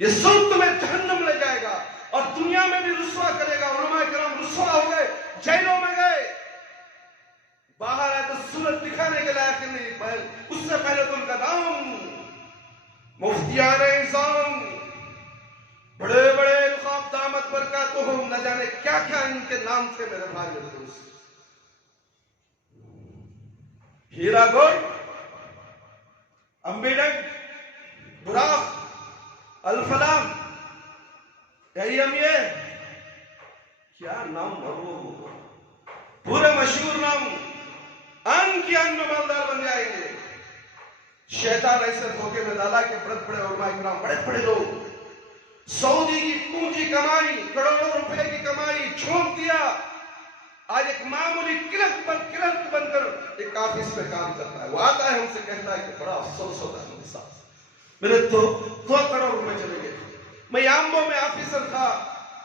یہ سود تمہیں جہنم لے جائے گا اور دنیا میں بھی رسوا کرے گا۔ علماء کرام رسوا ہو گئے، جیلوں میں گئے، باہر آئے تو صورت دکھانے کے لائق نہیں، اس سے پہلے تو ان کا نام مفتیان نظام، بڑے بڑے القاب دامت برکاتہم، نہ جانے کیا کیا ان کے نام تھے میرے بھائی اور دوست۔ ہیرا گوڑ، امبیڈک، براق، الفلاح، یہی ہم یہ کیا نام مرغوب ہوگا، پورے مشہور نام، ان کی ان میں مالدار بن جائیں گے۔ شیطان ایسے دھوکے میں ڈالا کہ بڑے بڑے علماء کرام، بڑے بڑے لوگ سعودی کی پونجی کمائی، کروڑوں روپے کی کمائی چھوڑ دیا، آج ایک معمولی کلرک بن کر ایک آفس پہ کام کرتا ہے۔ وہ آتا ہے ہم سے کہتا ہے کہ بڑا افسوس ہوتا ہے میرے ساتھ، میرے 2 کروڑ روپے چلے گئے. میں یامبو میں آفیسر تھا,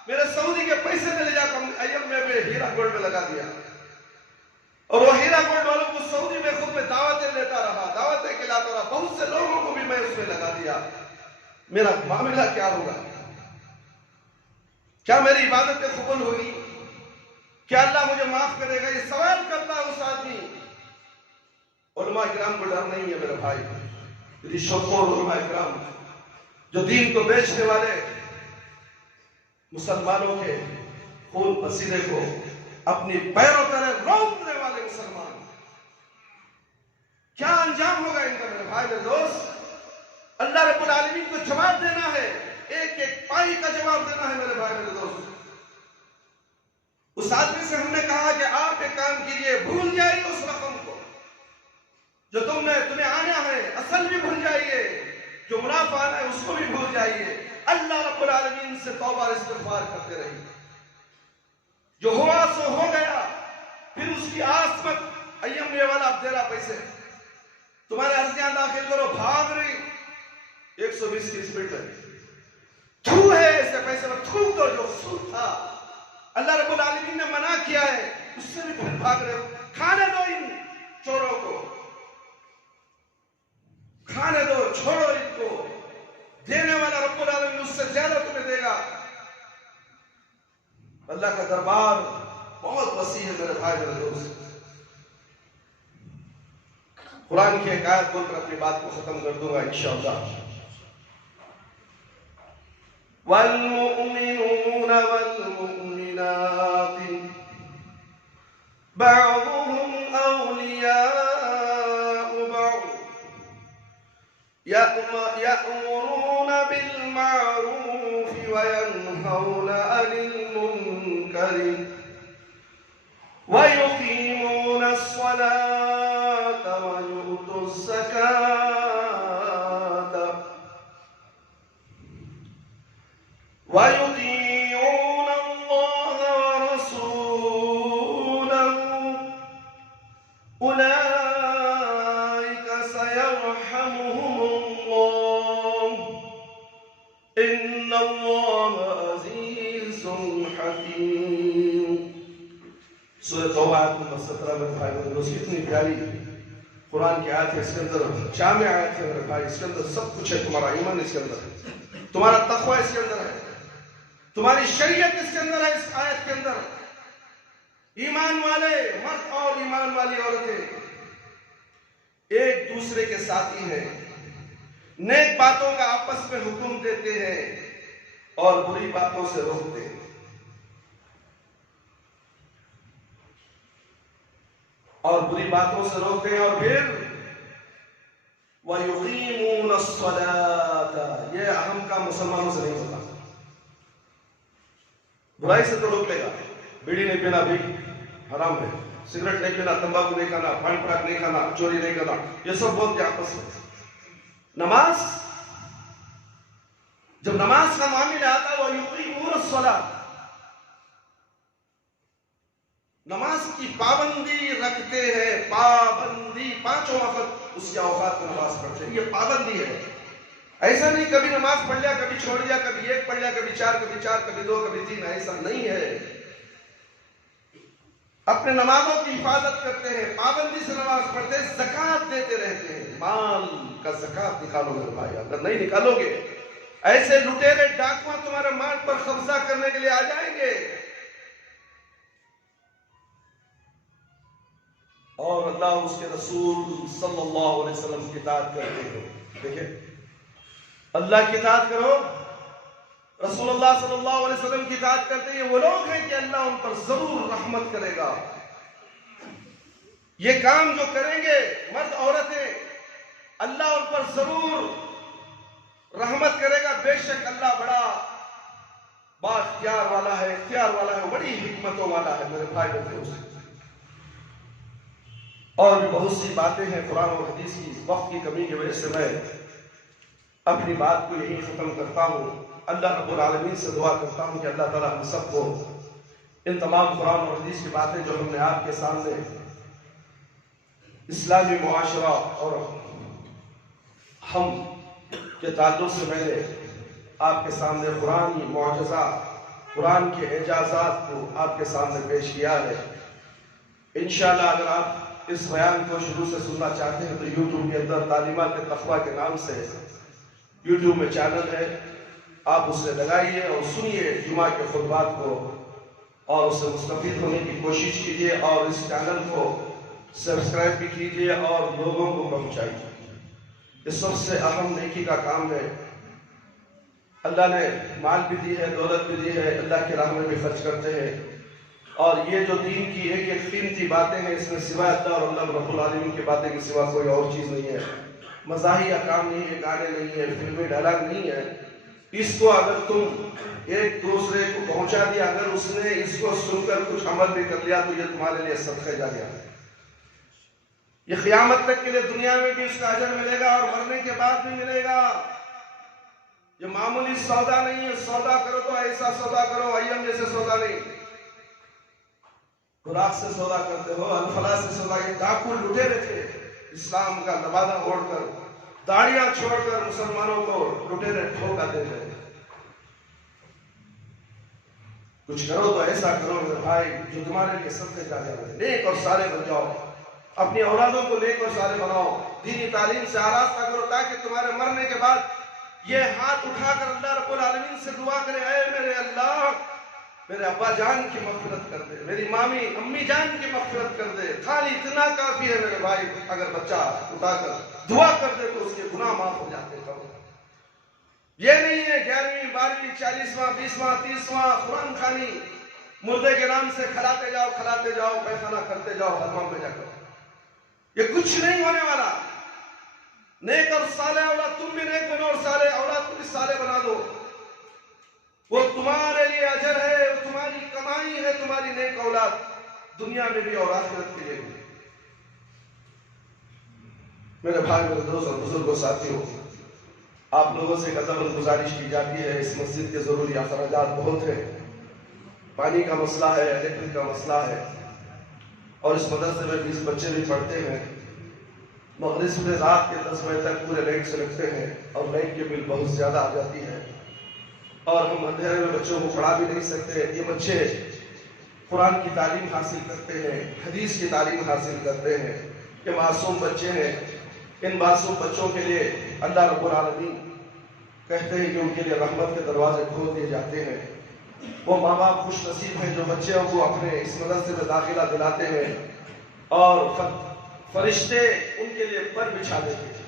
میرے سعودی کے پیسے نے لے جا کر IMF میں ہیرا گولڈ میں لگا دیا, اور وہ ہیرا گولڈ والوں کو سعودی میں خود میں دعوتیں لیتا رہا, دعوتیں کھلاتا رہا, بہت سے لوگوں کو بھی میں اس میں لگا دیا. میرا معاملہ کیا ہوگا؟ کیا میری عبادتیں قبول ہوگی؟ کیا اللہ مجھے معاف کرے گا؟ یہ سوال کرتا ہے اس آدمی. علماء کرام کو ڈر نہیں ہے میرے بھائی, رشوتخور علماء کرام جو دین کو بیچنے والے, مسلمانوں کے خون پسینے کو اپنی پیروں تلے روندنے والے مسلمان, کیا انجام ہوگا ان کا میرے بھائی میرے دوست؟ اللہ رب العالمین کو جواب دینا ہے, ایک ایک پائی کا جواب دینا ہے میرے بھائی میرے دوست. اس آدمی سے ہم نے کہا کہ آپ ایک کام کیجئے, بھول جائیے اس رقم کو جو تمہیں آنا ہے, اصل بھی بھول جائیے, جو منافع آنا ہے اس کو بھی بھول جائیے. اللہ رب العالمین سے توبہ اور استغفار کرتے رہیے. جو ہوا سو ہو گیا, پھر اس کی آس مت. IMF والا اب دے رہا پیسے, تمہارے عرضیاں داخل کرو, بھاگ رہی 120 کی سپیڈ میں, تھو ہے ایسے پیسے میں تھوک دو. جو سود تھا اللہ رب العالمین نے منع کیا ہے, اس سے بھی پھر بھاگ رہے ہو. کھانے دو ان چوروں کو, کھانے دو, چھوڑو ان کو. دینے والا رب العالمین اس سے زیادہ تمہیں دے گا. اللہ کا دربار بہت وسیع ہے میرے بھائی میرے دوست. قرآن کی ایک آیت بول کر اپنی بات کو ختم کر دوں گا انشاءاللہ. والمؤمنون والمؤمنات بعضهم أولياء بعض يأمرون بالمعروف وينهون عن المنكر ويقيمون الصلاة ويؤتون الزكاة ويطيعون الله ورسوله أولئك سيرحمهم الله إن الله عزيز حكيم. سورة توبہ آیت نمبر 17 میں بھائی میرے دوست, اتنی پیاری قرآن کی آیت ہے. اس کے اندر جامع آیت ہے میرے بھائی, اس کے اندر سب کچھ ہے. تمہارا ایمان اس کے اندر ہے, تمہارا تقوی اس کے اندر ہے, تمہاری شریعت اس کے اندر ہے. اس آیت کے اندر ایمان والے مرد اور ایمان والی عورتیں ایک دوسرے کے ساتھی ہیں, نیک باتوں کا آپس میں حکم دیتے ہیں اور بری باتوں سے روکتے ہیں. اور بری باتوں سے روکتے ہیں. اور پھر وَيُقِيمُونَ الصَّلَاةَ, یہ اہم کام مسلمانوں سے نہیں ہوتا. برائی سے تو روک لے گا, بیڑی نہیں پینا بھی حرام ہے, سگریٹ نہیں پینا, تمباکو نہیں کھانا, پان پراگ نہیں کھانا, چوری نہیں کرنا, یہ سب بولتے آپس میں. نماز, جب نماز کا معاملہ آتا ہے وَيُقِيمُونَ الصَّلَاةَ, نماز کی پابندی رکھتے ہیں. پابندی, 5 وقت اس کے اوقات میں نماز پڑھتے ہیں, یہ پابندی ہے. ایسا نہیں کبھی نماز پڑھ لیا, کبھی چھوڑ دیا, کبھی 1 پڑھ لیا, کبھی 4, کبھی 2, کبھی 3, ایسا نہیں ہے. اپنے نمازوں کی حفاظت کرتے ہیں, پابندی سے نماز پڑھتے ہیں, زکوٰۃ دیتے رہتے ہیں. مال کا زکوٰۃ نکالو میرے بھائی, اگر نہیں نکالو گے ایسے لٹیرے ڈاکو تمہارے مال پر قبضہ کرنے کے لیے آ جائیں گے. اور اللہ اس کے رسول صلی اللہ علیہ وسلم کی اطاعت کرتے ہیں. دیکھیں, اللہ کی اطاعت کرو, رسول اللہ صلی اللہ علیہ وسلم کی اطاعت کرتے ہیں. وہ لوگ ہیں کہ اللہ ان پر ضرور رحمت کرے گا. یہ کام جو کریں گے مرد عورتیں, اللہ ان پر ضرور رحمت کرے گا. بے شک اللہ بڑا با اختیار والا ہے, بڑی حکمتوں والا ہے میرے بھائی بہنوں. اور بھی بہت سی باتیں ہیں قرآن اور حدیث کی, وقت کی کمی کی وجہ سے میں اپنی بات کو یہی ختم کرتا ہوں. اللہ رب العالمین سے دعا کرتا ہوں کہ اللہ تعالی ہم سب کو ان تمام قرآن اور حدیث کی باتیں جو ہم نے آپ کے سامنے اسلامی معاشرہ اور ہم کے تعلق سے میں نے آپ کے سامنے قرآنی معجزہ، قرآن کے اعجازات کو آپ کے سامنے پیش کیا ہے۔ انشاءاللہ اگر آپ اس بیان کو شروع سے سننا چاہتے ہیں تو یوٹیوب کے اندر تعلیمات تقویٰ کے نام سے یوٹیوب میں چینل ہے، آپ اسے لگائیے اور سنیے جمعہ کے خطبات کو، اور اس سے مستفید ہونے کی کوشش کیجیے، اور اس چینل کو سبسکرائب بھی کیجیے اور لوگوں کو پہنچائیے۔ یہ سب سے اہم نیکی کا کام ہے۔ اللہ نے مال بھی دی ہے، دولت بھی دی ہے، اللہ کی راہ میں بھی خرچ کرتے ہیں، اور یہ جو دین کی ایک ایک قیمتی باتیں ہیں، اس میں سوائے اللہ اور اللہ رب العالمین کی باتیں کے سوا کوئی اور چیز نہیں ہے۔ مزاحیہ کام نہیں ہے، گانے نہیں ہے، فلمی ڈائلاگ نہیں ہے۔ اس کو اگر تم ایک دوسرے کو پہنچا دیا، اگر اس نے اس کو سن کر کچھ عمل بھی کر لیا، تو یہ تمہارے لیے صدقہ جاریہ ہے۔ یہ قیامت تک کے لیے دنیا میں بھی اس کا اجر ملے گا اور مرنے کے بعد بھی ملے گا۔ یہ معمولی سودا نہیں ہے، سودا کرو تو ایسا سودا کرو، ایام جیسے سودا نہیں۔ خوراک سے سودا کرتے ہو، الفلاح سے سودا۔ یہ ڈاکو لٹیرے تھے، اسلام کا لبادہ اوڑھ کر، داڑیاں چھوڑ کر مسلمانوں کو لٹیرے ٹھوکا دے رہے۔ کچھ کرو تو ایسا کرو میرے بھائی جو تمہارے لیے صدقہ جاریہ ہے۔ نیک اور صالح بن جاؤ، اپنی اولادوں کو نیک اور صالح بناؤ، دینی تعلیم سے آراستہ کرو، تاکہ تمہارے مرنے کے بعد یہ ہاتھ اٹھا کر اللہ رب العالمین سے دعا کرے، اے میرے اللہ، میرے ابا جان کی مغفرت کر دے، میری مامی امی جان کی مغفرت کر دے۔ خالی اتنا کافی ہے میرے بھائی، اگر بچہ اٹھا کر دعا کر دے تو اس کے گناہ معاف ہو جاتے ہیں۔ یہ نہیں ہے 11ویں 12ویں 40واں 20واں 30واں قرآن خوانی، مردے کے نام سے کھلاتے جاؤ پیخانہ کرتے جاؤ حمام میں جا کر۔ یہ کچھ نہیں ہونے والا۔ نیک اور صالح اولاد، تم بھی نیک بنو اور صالح اولاد کو بھی صالح بنا دو۔ وہ تمہارے لیے اجر ہے، وہ تمہاری کمائی ہے، تمہاری نیک اولاد، دنیا میں بھی اور آخرت کے لیے بھی۔ میرے بھائی، میرے دوست اور بزرگوں، ساتھیوں، آپ لوگوں سے قدم گزارش کی جاتی ہے، اس مسجد کے ضروری اخراجات بہت ہیں۔ پانی کا مسئلہ ہے، الیکٹرک کا مسئلہ ہے، اور اس مدرسے میں 20 بچے بھی پڑھتے ہیں۔ مغرب سے رات کے 10 بجے تک پورے لائٹ سے رکھتے ہیں، اور لائٹ کی بل بہت زیادہ آ جاتی ہے، اور ہم اندھیرے میں بچوں کو پڑھا بھی نہیں سکتے۔ یہ بچے قرآن کی تعلیم حاصل کرتے ہیں، حدیث کی تعلیم حاصل کرتے ہیں۔ یہ معصوم بچے ہیں۔ ان معصوم بچوں کے لیے اللہ رب العالمین کہتے ہیں کہ ان کے لیے رحمت کے دروازے کھول دیے جاتے ہیں۔ وہ ماں باپ خوش نصیب ہیں جو بچوں کو اپنے اس مدرسے میں داخلہ دلاتے ہیں، اور فرشتے ان کے لیے پر بچھا دیتے ہیں،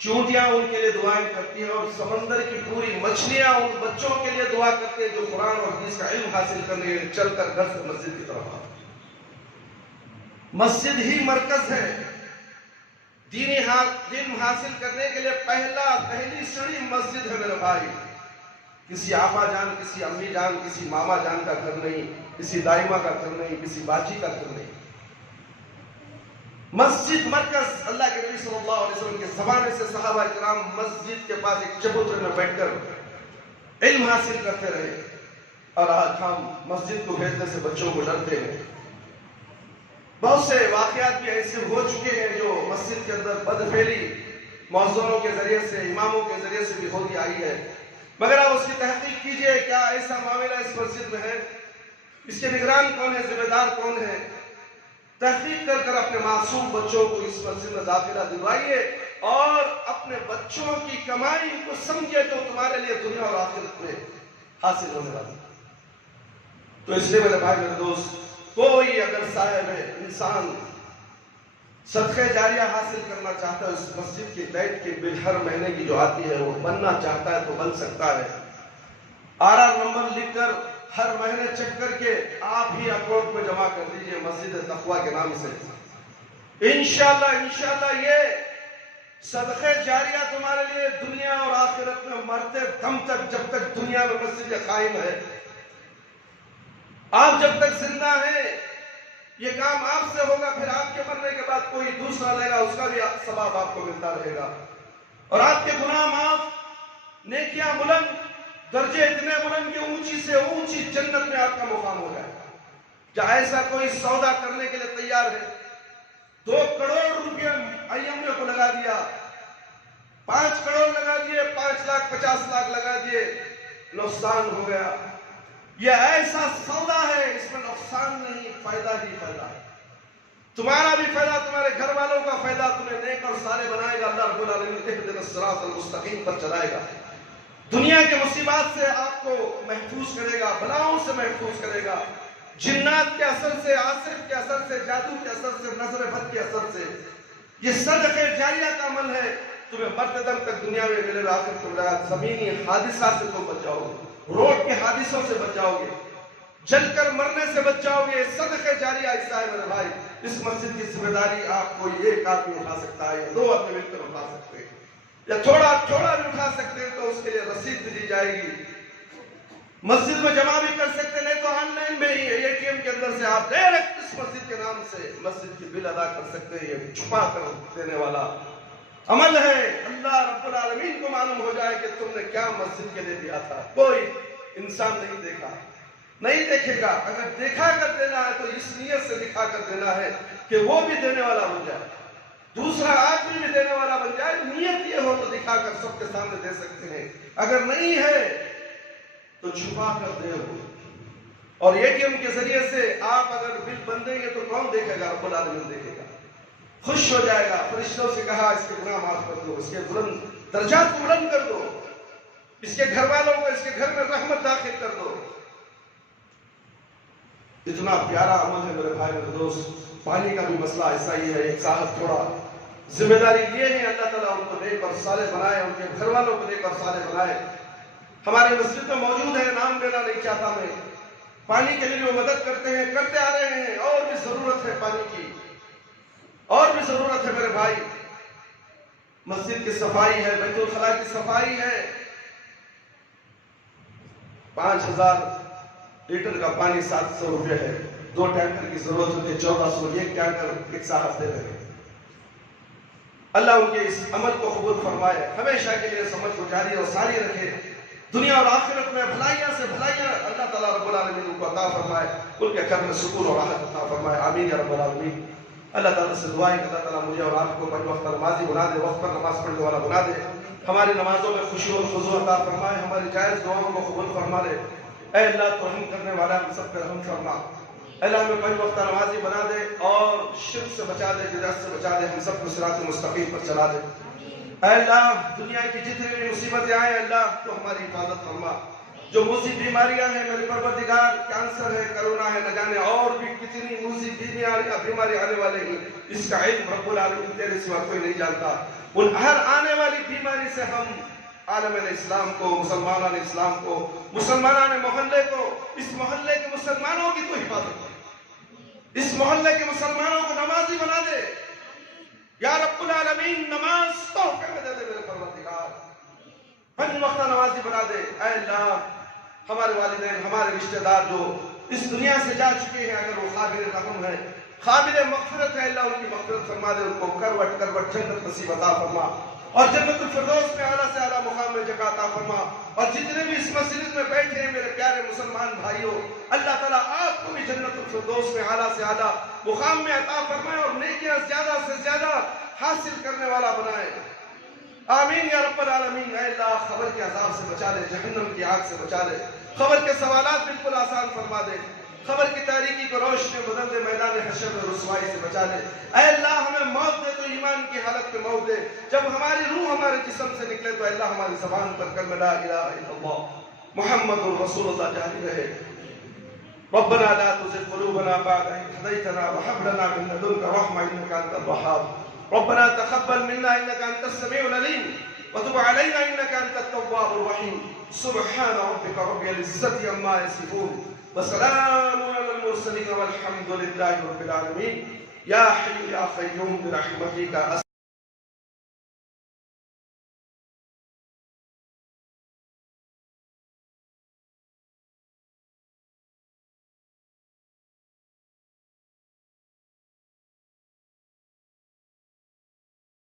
چونٹیاں ان کے لیے دعائیں کرتی ہیں، اور سمندر کی پوری مچھلیاں ان بچوں کے لیے دعا کرتے ہیں جو قرآن اور حدیث کا علم حاصل کرنے کے لیے چل کر گھر سے مسجد کی طرف آتے ہیں۔ مسجد ہی مرکز ہے۔ دینی علم حاصل کرنے کے لیے پہلی سیڑھی مسجد ہے میرے بھائی۔ کسی آبا جان، کسی امی جان، کسی ماما جان کا گھر نہیں، کسی دائمہ کا گھر نہیں، کسی باجی کا گھر نہیں۔ مسجد مرکز۔ اللہ کے نبی صلی اللہ علیہ وسلم کے زمانے سے صحابہ کرام مسجد کے پاس ایک چبوترے میں بیٹھ کر علم حاصل کرتے رہے، اور آج ہم مسجد کو بھیجنے سے بچوں کو ڈرتے ہیں۔ بہت سے واقعات بھی ایسے ہو چکے ہیں جو مسجد کے اندر بدفعلی مؤذنوں کے ذریعے سے، اماموں کے ذریعے سے بھی ہوتی آئی ہے، مگر آپ اس کی تحقیق کیجئے، کیا ایسا معاملہ اس مسجد میں ہے؟ اس کے نگران کون ہے؟ ذمہ دار کون ہے؟ تحقیق کر کر اپنے معصوم بچوں کو اس مسجد میں داخلہ دلوائیے، اور اپنے بچوں کی کمائی کو سمجھے جو تمہارے لیے دنیا اور آخرت میں حاصل ہونے والی۔ تو اس لیے میرے بھائی، میرے دوست، کوئی اگر صاحب انسان صدقہ جاریہ حاصل کرنا چاہتا ہے، اس مسجد کی لائٹ کی بل ہر مہینے کی جو آتی ہے وہ بننا چاہتا ہے تو بن سکتا ہے۔ RR نمبر لکھ کر ہر مہینے چیک کر کے آپ ہی اکاؤنٹ میں جمع کر دیجئے مسجد تقویٰ کے نام سے۔ انشاءاللہ یہ صدقہ جاریہ تمہارے لیے دنیا اور آخرت میں مرتے دم تک، جب تک دنیا میں مسجد قائم ہے، آپ جب تک زندہ ہیں، یہ کام آپ سے ہوگا، پھر آپ کے مرنے کے بعد کوئی دوسرا لے گا، اس کا بھی ثواب آپ کو ملتا رہے گا، اور آپ کے گناہ معاف، نیکیاں بلند، درجے اتنے بلند کہ اونچی سے اونچی جنت میں آپ کا مقام ہو جائے گا۔ کیا ایسا کوئی سودا کرنے کے لیے تیار ہے؟ 2 کروڑ روپیہ IMF کو لگا دیا، 5 کروڑ لگا دیے، 5 لاکھ 50 لاکھ لگا دیے، نقصان ہو گیا۔ یہ ایسا سودا ہے، اس میں نقصان نہیں، فائدہ ہی فائدہ ہے۔ تمہارا بھی فائدہ، تمہارے گھر والوں کا فائدہ، تمہیں نیک اور صالح بنائے گا، اللہ رب العالمین اہدنا الصراط المستقیم پر چلائے گا۔ دنیا کے مصیبات سے آپ کو محفوظ کرے گا، بلاؤں سے محفوظ کرے گا، جنات کے اثر سے، عاصف کے اثر سے، جادو کے اثر سے، نظر بد کے اثر سے۔ یہ صدقہ جاریہ کا عمل ہے، تمہیں مرتے دم تک دنیا میں ملے گا، آخر تم زمینی حادثات سے تم بچ جاؤ گے، روڈ کے حادثوں سے بچ جاؤ گے، جل کر مرنے سے بچ جاؤ گے۔ صدقہ جاریہ حصہ ہے میرے بھائی۔ اس مسجد کی ذمہ داری آپ کو ایک آدمی اٹھا سکتا ہے، یا 2 آدمی مل کر اٹھا سکتے ہیں، یا تھوڑا تھوڑا بھی اٹھا سکتے ہیں تو اس کے لیے رسید دی جائے گی۔ مسجد میں جمع بھی کر سکتے ہیں، نہیں تو آن لائن میں ہی اے ٹی ایم کے اندر سے آپ ڈائریکٹ اس مسجد کے نام سے مسجد کی بل ادا کر سکتے ہیں۔ یہ چھپا کر دینے والا عمل ہے، اللہ رب العالمین کو معلوم ہو جائے کہ تم نے کیا مسجد کے لیے دیا تھا۔ کوئی انسان نہیں دیکھا، نہیں دیکھے گا۔ اگر دیکھا کر دینا ہے تو اس نیت سے دکھا کر دینا ہے کہ وہ بھی دینے والا بن جائے، دوسرا آدمی بھی دینے والا بن جائے۔ نیت یہ ہو تو دکھا کر سب کے سامنے دے سکتے ہیں، اگر نہیں ہے تو چھپا کر دے ہو۔ اور اے ٹی ایم کے ذریعے سے آپ اگر بل بندیں گے تو کون دیکھے گا؟ رب العالمین دیکھے گا، خوش ہو جائے گا۔ فرشتوں سے کہا اس کے گناہ معاف کر دو، اس کے بلند درجات کو بلند کر دو، اس کے گھر والوں کو اس کے گھر میں رحمت داخل کر دو۔ اتنا پیارا عمل ہے میرے بھائی میرے دوست۔ پانی کا بھی مسئلہ ایسا ہی ہے، ایک صاحب تھوڑا ذمہ داری لیے ہیں، اللہ تعالیٰ ان کو نیک اور صالح بنائے، ان کے گھر والوں کو نیک اور صالح بنائے۔ ہماری مسجد میں موجود ہے، نام لینا نہیں چاہتا میں، پانی کے لیے وہ مدد کرتے ہیں، کرتے آ رہے ہیں، اور بھی ضرورت ہے پانی کی، اور بھی ضرورت ہے میرے بھائی۔ مسجد کی صفائی ہے، بیت الخلاء کی صفائی ہے، 5000 لیٹر کا پانی 700 روپے ہے، 2 ٹینکر کی ضرورت ہوتی ہے، 1400، ایک ٹینکر ایک صاحب دے رہے ہیں۔ اللہ ان کے اس عمل کو قبول فرمائے، ہمیشہ کے لیے سمجھ کو جاری اور ساری رکھے، دنیا اور آخرت میں بھلائیاں سے بھلائیاں اللہ تعالیٰ رب العالمین ان کو عطا فرمائے، ان کے گھر میں سکون اور راحت عطا فرمائے، آمین یا رب العالمین۔ اللہ تعالیٰ سے دعائیں کہ اللہ تعالیٰ مجھے اور آپ کو 5 وقت نمازی بنا دے، وقت پر نماز پڑھنے والا بنا دے، ہماری نمازوں میں خشوع اور خضوع عطا فرمائے، ہماری جائز دعاؤں کو قبول فرما لے۔ اے اللہ تو رحم کرنے والا ہم سب پر رحم فرما، اے اللہ ہمیں 5 وقت نمازی بنا دے اور شرک سے بچا دے، بدعت سے بچا دے، ہم سب کو صراط مستقیم پر چلا دے۔ اے اللہ دنیا کی جتنی بھی مصیبتیں آئیں اللہ تو ہماری حفاظت فرما، جو موذی بیماریاں ہیں میرے پروردگار، کینسر ہے، کرونا ہے، نہ جانے اور بھی کتنی موذی بیماری آنے والے ہیں، اس کا علم رب العالمین تیرے سوا کوئی نہیں جانتا۔ ان ہر آنے والی بیماری سے ہم عالم اسلام کو، مسلمانان اسلام کو، مسلمانان محلے کو، اس محلے کے مسلمانوں کی تو حفاظت کر، اس محلے کے مسلمانوں کو نمازی بنا دے یا رب العالمین، نماز تحفے میں دے دے میرے پروردگار، 5 وقت نمازی بنا دے۔ اے اللہ ہمارے والدین، ہمارے رشتہ دار جو اس دنیا سے جا چکے ہیں، اگر وہ قابل رحم ہے، قابل مغفرت ہے، اللہ ان کی مغفرت فرما دے، ان کو کروٹ کروٹ جنت نصیب عطا فرما، اور جنت الفردوس میں اعلیٰ سے اعلیٰ مقام میں جگہ عطا فرما۔ اور جتنے بھی اس مسجد میں بیٹھے ہیں میرے پیارے مسلمان بھائیوں، اللہ تعالیٰ آپ کو بھی جنت الفردوس میں اعلیٰ سے اعلیٰ مقام میں عطا فرمائے اور نیکیاں زیادہ سے زیادہ حاصل کرنے والا بنائے، آمین یا رب العالمین۔ اے اللہ خبر کے عذاب سے بچا لے، جہنم کی آگ سے بچا لے، خبر کے سوالات بالکل آسان فرما دے، خبر کی تاریکی کو روشنی بدل دے، میدان حشر میں رسوائی سے بچا لے۔ اے اللہ ہمیں موت دے تو ایمان کی حالت میں موت دے، جب ہماری روح ہمارے جسم سے نکلے تو اللہ ہماری زبان پر کلمہ لا الہ الا اللہ محمد رسول اللہ جاری رہے۔ ربنا لا تزغ قلوبنا بعد إذ هديتنا وهب لنا من لدنك رحمة إنك أنت الوهاب ربنا تقبل منا إنك أنت السميع العليم وتب علينا إنك أنت التواب الرحيم سبحان ربك رب العزة عما يصفون وسلام على المرسلين والحمد لله رب العالمين يا حي يا قيوم برحمتك